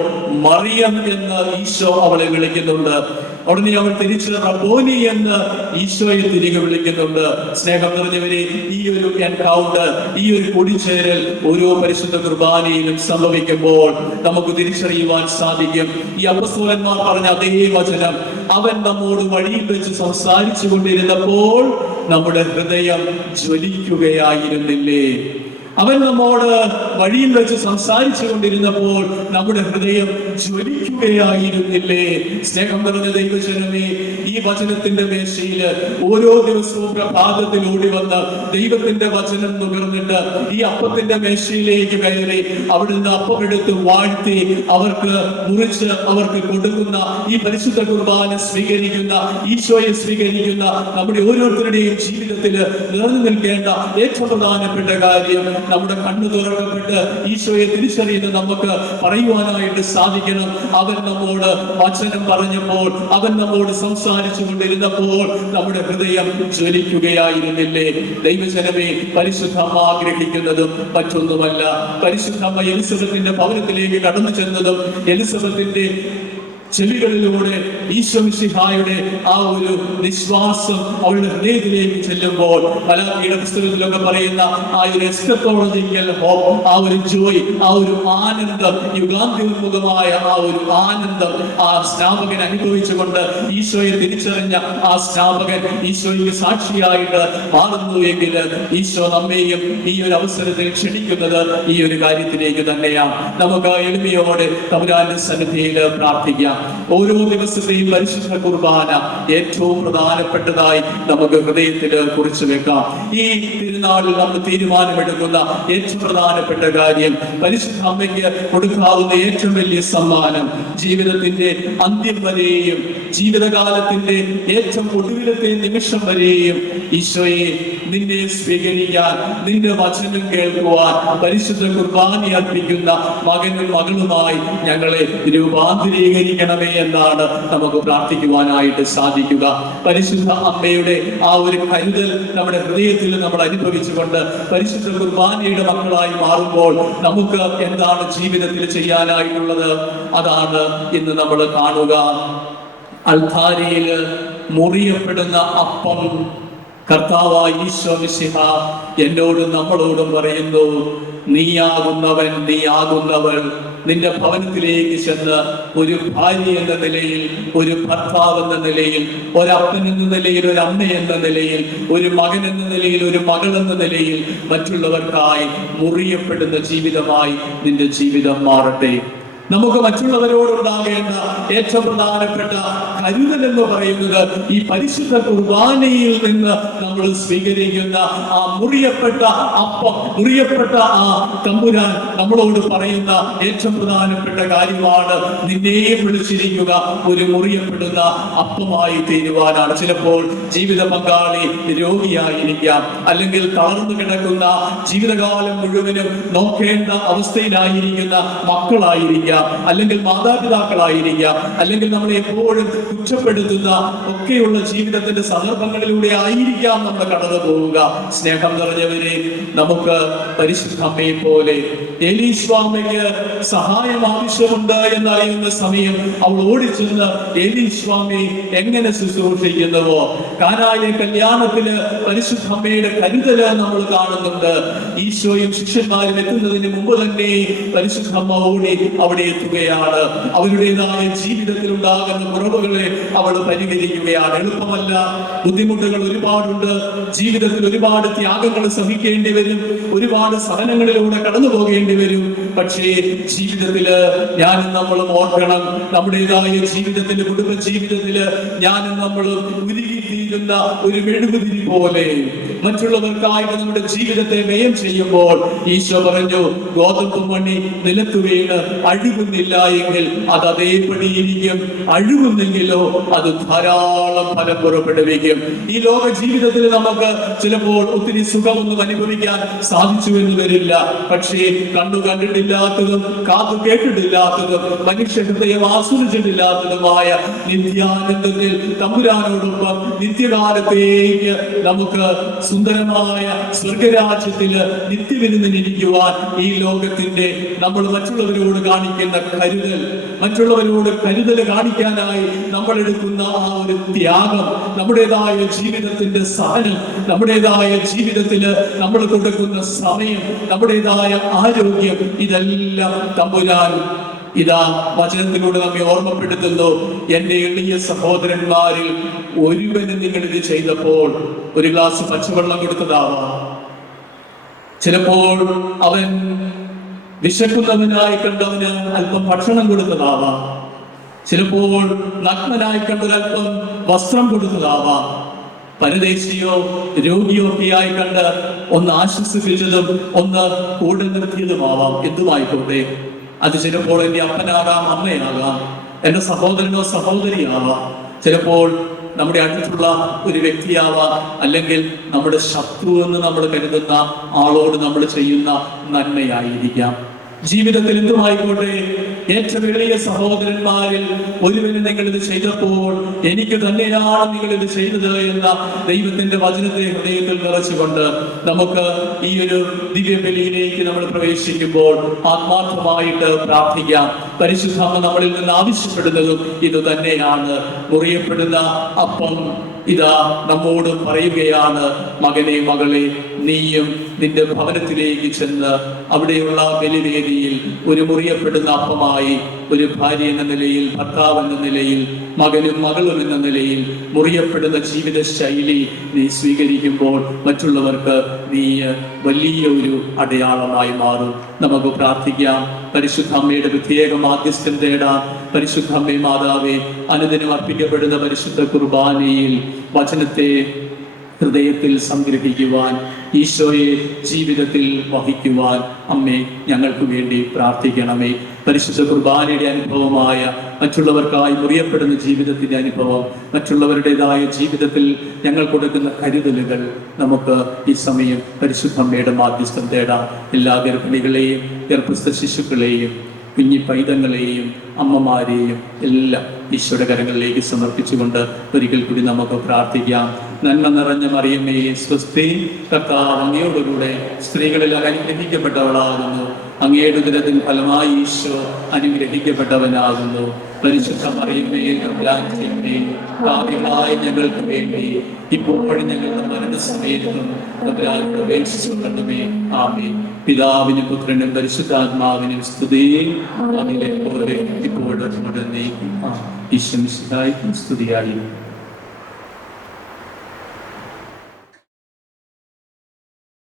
മറിയം എന്ന് ഈശോ അവളെ വിളിക്കുന്നുണ്ട്. ഉടനെ അവൾ തിരിച്ച് റബ്ബോനി എന്ന് ഈശോയെ തിരികെ വിളിക്കുന്നുണ്ട്. സ്നേഹം നിറഞ്ഞവരെ, ഈ ഒരു എൻകൗണ്ടർ, ഈ ഒരു കൂടിച്ചേരൽ ഓരോ പരിശുദ്ധ കുർബാനയിലും സംഭവിക്കുമ്പോൾ നമുക്ക് തിരിച്ചറിയുവാൻ സാധിക്കും. ഈ അപ്പസ്തോലന്മാർ പറഞ്ഞ അതേ വചനം, അവൻ നമ്മോട് വഴിയിൽ വെച്ച് സംസാരിച്ചു കൊണ്ടിരുന്നപ്പോൾ നമ്മുടെ ഹൃദയം ജ്വലിക്കുകയായിരുന്നില്ലേ? അവൻ നമ്മോട് വഴിയിൽ വെച്ച് സംസാരിച്ചു കൊണ്ടിരുന്നപ്പോൾ നമ്മുടെ ഹൃദയം ജ്വലിക്കുകയായിരുന്നില്ലേ? സ്നേഹം നിറഞ്ഞ ദൈവജനമേ, ഈ വചനത്തിന്റെ മേശയില് ഓരോ ദിവസവും പ്രഭാതത്തിൽ ഓടി വന്ന് ദൈവത്തിന്റെ വചനം നുകർന്നിട്ട് ഈ അപ്പത്തിന്റെ മേശയിലേക്ക് കയറി അവിടുന്ന് അപ്പമെടുത്ത് വാഴ്ത്തി അവർക്ക് മുറിച്ച് അവർക്ക് കൊടുക്കുന്ന ഈ പരിശുദ്ധ കുർബാന സ്വീകരിക്കുന്ന, ഈശോയെ സ്വീകരിക്കുന്ന നമ്മുടെ ഓരോരുത്തരുടെയും ജീവിതത്തിൽ നിറഞ്ഞു നിൽക്കേണ്ട ഏറ്റവും പ്രധാനപ്പെട്ട കാര്യം, നമ്മുടെ കണ്ണു തുറക്കപ്പെട്ട് ഈശോയെ തിരിച്ചറിയുന്ന നമുക്ക് പറയുവാനായിട്ട് സാധിക്കണം. അവൻ നമ്മോട് വചനം പറഞ്ഞപ്പോൾ, അവൻ നമ്മോട് സംസാരിച്ചു കൊണ്ടിരുന്നപ്പോൾ നമ്മുടെ ഹൃദയം ജ്വലിക്കുകയായിരുന്നില്ലേ? ദൈവജനമേ, പരിശുദ്ധമ്മ ആഗ്രഹിക്കുന്നതും മറ്റൊന്നുമല്ല. പരിശുദ്ധമ്മ എലിസബത്തിന്റെ ഭവനത്തിലേക്ക് കടന്നു ചെന്നതും എലിസബത്തിന്റെ ചെവികളിലൂടെ ഈശോമിശിഹായുടെ ആ ഒരു നിശ്വാസം അവളുടെ ഹൃദയത്തിലേക്ക് ചെല്ലുമ്പോൾ, മലാഖിയുടെ പുസ്തകത്തിലൊക്കെ പറയുന്ന ആ ഒരു എസ്കത്തോളജിക്കൽ ഹോപ്പ്, ആ ഒരു ജോയ്, ആ ഒരു ആനന്ദം, യുഗാന്ത്യോന്മുഖമായ ആ ഒരു ആനന്ദം ആ സ്നാപകൻ അനുഭവിച്ചുകൊണ്ട് ഈശോയെ തിരിച്ചറിഞ്ഞ ആ സ്നാപകൻ ഈശോയ്ക്ക് സാക്ഷിയായിട്ട് മാറുന്നു എങ്കിൽ ഈശോ നമ്മെയും ഈ ഒരു അവസരത്തിൽ ക്ഷണിക്കുന്നത് ഈ ഒരു കാര്യത്തിലേക്ക് തന്നെയാണ്. നമുക്ക് എളിമയോടെ തമ്പുരാന്റെ സന്നിധിയിൽ പ്രാർത്ഥിക്കാം. ഓരോ ദിവസത്തെയും പരിശുദ്ധ കുർബാന ഏറ്റവും പ്രധാനപ്പെട്ടതായി നമുക്ക് ഹൃദയത്തിൽ കുറിച്ചു വെക്കാം. ഈ തിരുനാളിൽ നമ്മൾ തീരുമാനമെടുക്കുന്ന ഏറ്റവും പ്രധാനപ്പെട്ട കാര്യം, പരിശുദ്ധ അമ്മയ്ക്ക് കൊടുക്കാവുന്ന ഏറ്റവും വലിയ സമ്മാനം, ജീവിതത്തിന്റെ അന്ത്യം വരെയും ജീവിതകാലത്തിന്റെ ഏറ്റവും ഒടുവിലത്തെ നിമിഷം വരെയും ഈശോയെ നിന്നെ സ്വീകരിക്കാൻ, നിന്റെ വചനം കേൾക്കുവാൻ പരിശുദ്ധ കുർബാന അർപ്പിക്കുന്ന മകനും മകളുമായി ഞങ്ങളെ രൂപാന്തരീകരിക്കണമേ എന്നാണ് നമുക്ക് പ്രാർത്ഥിക്കുവാനായിട്ട് സാധിക്കുക. പരിശുദ്ധ അമ്മയുടെ ആ ഒരു കരുതൽ നമ്മുടെ ഹൃദയത്തിൽ നമ്മൾ അനുഭവിച്ചുകൊണ്ട് പരിശുദ്ധ കുർബാനയുടെ മക്കളായി മാറുമ്പോൾ നമുക്ക് എന്താണ് ജീവിതത്തിൽ ചെയ്യാനായിട്ടുള്ളത്? അതാണ് ഇന്ന് നമ്മൾ കാണുക. അൾത്താരയിൽ മുറിയപ്പെടുന്ന അപ്പം കർത്താവായ ഈശോ മിശിഹ എന്നോടും നമ്മളോടും പറയുന്നു, നീയാകുന്നവൻ, നീയാകുന്നവൾ നിന്റെ ഭവനത്തിലേക്ക് ചെന്ന് ഒരു ഭാര്യ എന്ന നിലയിൽ, ഒരു ഭർത്താവ് എന്ന നിലയിൽ, ഒരപ്പൻ എന്ന നിലയിൽ, ഒരു അമ്മ എന്ന നിലയിൽ, ഒരു മകൻ എന്ന നിലയിൽ, ഒരു മകൾ എന്ന നിലയിൽ മറ്റുള്ളവർക്കായി മുറിയപ്പെടുന്ന ജീവിതമായി നിന്റെ ജീവിതം മാറട്ടെ. നമുക്ക് മറ്റുള്ളവരോടുണ്ടാകേണ്ട ഏറ്റവും പ്രധാനപ്പെട്ട കരുതൽ എന്ന് പറയുന്നത് ഈ പരിശുദ്ധ കുർബാനയിൽ നിന്ന് നമ്മൾ സ്വീകരിക്കുന്ന ആ മുറിയപ്പെട്ട അപ്പം, മുറിയപ്പെട്ട ആ തമ്പുരാൻ നമ്മളോട് പറയുന്ന ഏറ്റവും പ്രധാനപ്പെട്ട കാര്യമാണ്, നിന്നെയും വിളിച്ചിരിക്കുക ഒരു മുറിയപ്പെടുന്ന അപ്പമായി തീരുവാനാണ്. ചിലപ്പോൾ ജീവിത പങ്കാളി രോഗിയായിരിക്കാം, അല്ലെങ്കിൽ തളർന്നു കിടക്കുന്ന ജീവിതകാലം മുഴുവനും നോക്കേണ്ട അവസ്ഥയിലായിരിക്കുന്ന മക്കളായിരിക്കാം, ആയിരിക്കാം, അല്ലെങ്കിൽ മാതാപിതാക്കളായിരിക്കാം, അല്ലെങ്കിൽ നമ്മളെ എപ്പോഴും കുറ്റപ്പെടുത്തുന്ന ഒക്കെയുള്ള ജീവിതത്തിന്റെ സന്ദർഭങ്ങളിലൂടെ ആയിരിക്കാം നമ്മൾ കടന്നു പോവുക. സ്നേഹം നിറഞ്ഞവരെ, നമുക്ക് പരിശുദ്ധ അമ്മയെ പോലെ ഏലീസ്വാമിക്ക് സഹായം ആവശ്യമുണ്ട് എന്നറിയുന്ന സമയം അവൾ ഓടിച്ചെന്ന് ഏലീസ്വാമി എങ്ങനെ ശുശ്രൂഷിക്കുന്നുവോ, കാനായിലെ കല്യാണത്തിന് പരിശുദ്ധ അമ്മയുടെ കരുതല് നമ്മൾ കാണുന്നുണ്ട്. ഈശോയും ശിഷ്യന്മാരും എത്തുന്നതിന് മുമ്പ് തന്നെ പരിശുദ്ധ അമ്മ ഓടി അവിടെ എത്തുകയാണ്. അവരുടേതായ ജീവിതത്തിൽ ഉണ്ടാകുന്ന കുറവുകളെ അവൾ പരിഹരിക്കുകയാണ്. എളുപ്പമല്ല, ബുദ്ധിമുട്ടുകൾ ഒരുപാടുണ്ട്, ജീവിതത്തിൽ ഒരുപാട് ത്യാഗങ്ങൾ സഹിക്കേണ്ടി വരും, ഒരുപാട് സഹനങ്ങളിലൂടെ കടന്നു പോകേണ്ടി വരും. പക്ഷേ ജീവിതത്തില് ഞാനും നമ്മളും ഓർക്കണം, നമ്മുടേതായ ജീവിതത്തില്, കുടുംബ ജീവിതത്തില് ഞാനും നമ്മളും ഉരുകിത്തീരുന്ന ഒരു മെഴുകുതിരി പോലെ മറ്റുള്ളവർക്കായിട്ട് നമ്മുടെ ജീവിതത്തെ വ്യയം ചെയ്യുമ്പോൾ ഈശോ പറഞ്ഞു, ഗോതമ്പ് മണി നിലത്തു വീണ് അഴുകുന്നില്ല എങ്കിൽ അത് അതേപടിയിരിക്കും, അഴുകുന്നെങ്കിലോ അത് ധാരാളം ഫലം പുറപ്പെടുവിക്കും. ഈ ലോക ജീവിതത്തിൽ നമുക്ക് ചിലപ്പോൾ ഒത്തിരി സുഖമൊന്നും അനുഭവിക്കാൻ സാധിച്ചു എന്ന് വരില്ല. പക്ഷേ കണ്ണു കണ്ടിട്ടില്ലാത്തതും കാതു കേട്ടിട്ടില്ലാത്തതും മനുഷ്യ ഹൃദയം ആസ്വദിച്ചിട്ടില്ലാത്തതുമായ നിത്യാനന്ദത്തിൽ തമ്പുരാനോടൊപ്പം നിത്യകാലത്തേക്ക് നമുക്ക് സുന്ദരമായ സ്വർഗരാജ്യത്തില് നിത്യവിരുന്നിരിക്കുവാൻ ഈ ലോകത്തിന്റെ നമ്മൾ മറ്റുള്ളവരോട് കാണിക്കുന്ന കരുതൽ, മറ്റുള്ളവരോട് കരുതൽ കാണിക്കാനായി നമ്മൾ എടുക്കുന്ന ആ ഒരു ത്യാഗം, നമ്മുടേതായ ജീവിതത്തിന്റെ സഹനം, നമ്മുടേതായ ജീവിതത്തില് നമ്മൾ കൊടുക്കുന്ന സമയം, നമ്മുടേതായ ആരോഗ്യം, ഇതെല്ലാം തമ്പുരാൻ ഇതാ വചനത്തിലൂടെ നമ്മെ ഓർമ്മപ്പെടുത്തുന്നു. എന്റെ എളിയ സഹോദരന്മാരിൽ ഒരുവന് നിങ്ങൾ ഇത് ചെയ്തപ്പോൾ ഒരു ഗ്ലാസ് പച്ചവെള്ളം കൊടുത്തതാവാം, ചിലപ്പോൾ അവൻ വിശക്കുന്നവനായി കണ്ടവന് അല്പം ഭക്ഷണം കൊടുത്തതാവാം, ചിലപ്പോൾ നഗ്നനായി കണ്ടൊരല്പം വസ്ത്രം കൊടുത്തതാവാം, പരദേശിയോ രോഗിയോ ഒക്കെയായി കണ്ട് ഒന്ന് ആശ്വസിപ്പിച്ചതും ഒന്ന് കൂടെ നിർത്തിയതുമാവാം. എന്തുമായിക്കോട്ടെ, അത് ചിലപ്പോൾ എന്റെ അപ്പനാകാം, അമ്മയാകാം, എന്റെ സഹോദരനോ സഹോദരിയാവാം, ചിലപ്പോൾ നമ്മുടെ അടുത്തുള്ള ഒരു വ്യക്തിയാവാം, അല്ലെങ്കിൽ നമ്മുടെ ശത്രു എന്ന് നമ്മൾ കരുതുന്ന ആളോട് നമ്മൾ ചെയ്യുന്ന നന്മയായിരിക്കാം. ജീവിതത്തിൽ എന്തുമായിക്കോട്ടെ, ഏറ്റവും എളിയ സഹോദരന്മാരിൽ ഒരുവന് നിങ്ങൾ ഇത് ചെയ്തപ്പോൾ എനിക്ക് തന്നെയാണ് നിങ്ങൾ ഇത് ചെയ്തത് എന്ന ദൈവത്തിന്റെ വചനത്തെ ഹൃദയത്തിൽ നിറച്ചുകൊണ്ട് നമുക്ക് ഈ ഒരു ദിവ്യബലിയിലേക്ക് നമ്മൾ പ്രവേശിക്കുമ്പോൾ ആത്മാർത്ഥമായിട്ട് പ്രാർത്ഥിക്കാം. പരിശുദ്ധ അമ്മ നമ്മളിൽ നിന്ന് ആവശ്യപ്പെടുന്നതും ഇത് തന്നെയാണ്. മുറിയപ്പെടുന്ന അപ്പം ഇതാ നമ്മോട് പറയുകയാണ്, മകനെ മകളെ, നീയും നിന്റെ ഭവനത്തിലേക്ക് ചെന്ന് അവിടെയുള്ള ബലിവേദിയിൽ ഒരു മുറിയപ്പെടുന്ന അപ്പമായി ഒരു ഭാര്യ എന്ന നിലയിൽ, ഭർത്താവ് എന്ന നിലയിൽ, മകനും മകളും എന്ന നിലയിൽ മുറിയപ്പെടുന്ന ജീവിത ശൈലി നീ സ്വീകരിക്കുമ്പോൾ മറ്റുള്ളവർക്ക് നീ വലിയ ഒരു അടയാളമായി മാറും. നമുക്ക് പ്രാർത്ഥിക്കാം. പരിശുദ്ധ അമ്മയുടെ പ്രത്യേക മാധ്യസ്ഥം തേടാം. പരിശുദ്ധ അമ്മേ മാതാവേ, അനുദിനം അർപ്പിക്കപ്പെടുന്ന പരിശുദ്ധ കുർബാനയിൽ വചനത്തെ ഹൃദയത്തിൽ സംഗ്രഹിക്കുവാൻ, ഈശോയെ ജീവിതത്തിൽ വഹിക്കുവാൻ അമ്മേ ഞങ്ങൾക്ക് വേണ്ടി പ്രാർത്ഥിക്കണമേ. പരിശുദ്ധ കുർബാനയുടെ അനുഭവമായ മറ്റുള്ളവർക്കായി മുറിയപ്പെടുന്ന ജീവിതത്തിന്റെ അനുഭവം, മറ്റുള്ളവരുടേതായ ജീവിതത്തിൽ ഞങ്ങൾ കൊടുക്കുന്ന കരുതലുകൾ നമുക്ക് ഈ സമയം പരിശുദ്ധ അമ്മയുടെ മാധ്യസ്ഥം തേടാം. എല്ലാ ഗർഭിണികളെയും ഗർഭസ്ഥ ശിശുക്കളെയും കുഞ്ഞി പൈതങ്ങളെയും അമ്മമാരെയും എല്ലാം ഈശോയുടെ കരങ്ങളിലേക്ക് സമർപ്പിച്ചുകൊണ്ട് ഒരിക്കൽ കൂടി നമുക്ക് പ്രാർത്ഥിക്കാം. നന്മ നിറഞ്ഞ മറിയമേ സ്വസ്തി, കർത്താവ് അങ്ങയോടുകൂടെ സ്ത്രീകളിൽ അനുഗ്രഹിക്കപ്പെട്ടവളാകുന്നു, അങ്ങയുടെ ഉദരത്തിൻ ഫലമായി ഈശോ അനുഗ്രഹിക്കപ്പെട്ടവനാകുന്നു. പരിശുദ്ധ മറിയമേ തമ്പുരാന്റമ്മേ, പാപികളായ ഞങ്ങൾക്ക് വേണ്ടി ഇപ്പോഴും ഞങ്ങളുടെ മരണസമയത്തും തമ്പുരാനോട് അപേക്ഷിച്ചുകൊള്ളണമേ. ആമേൻ. പിതാവിനും പുത്രനും പരിശുദ്ധാത്മാവിനും സ്തുതി, അതിലെ പോലെ ഇപ്പോഴും ഈശോ മിശിഹായ്ക്കും സ്തുതിയായി.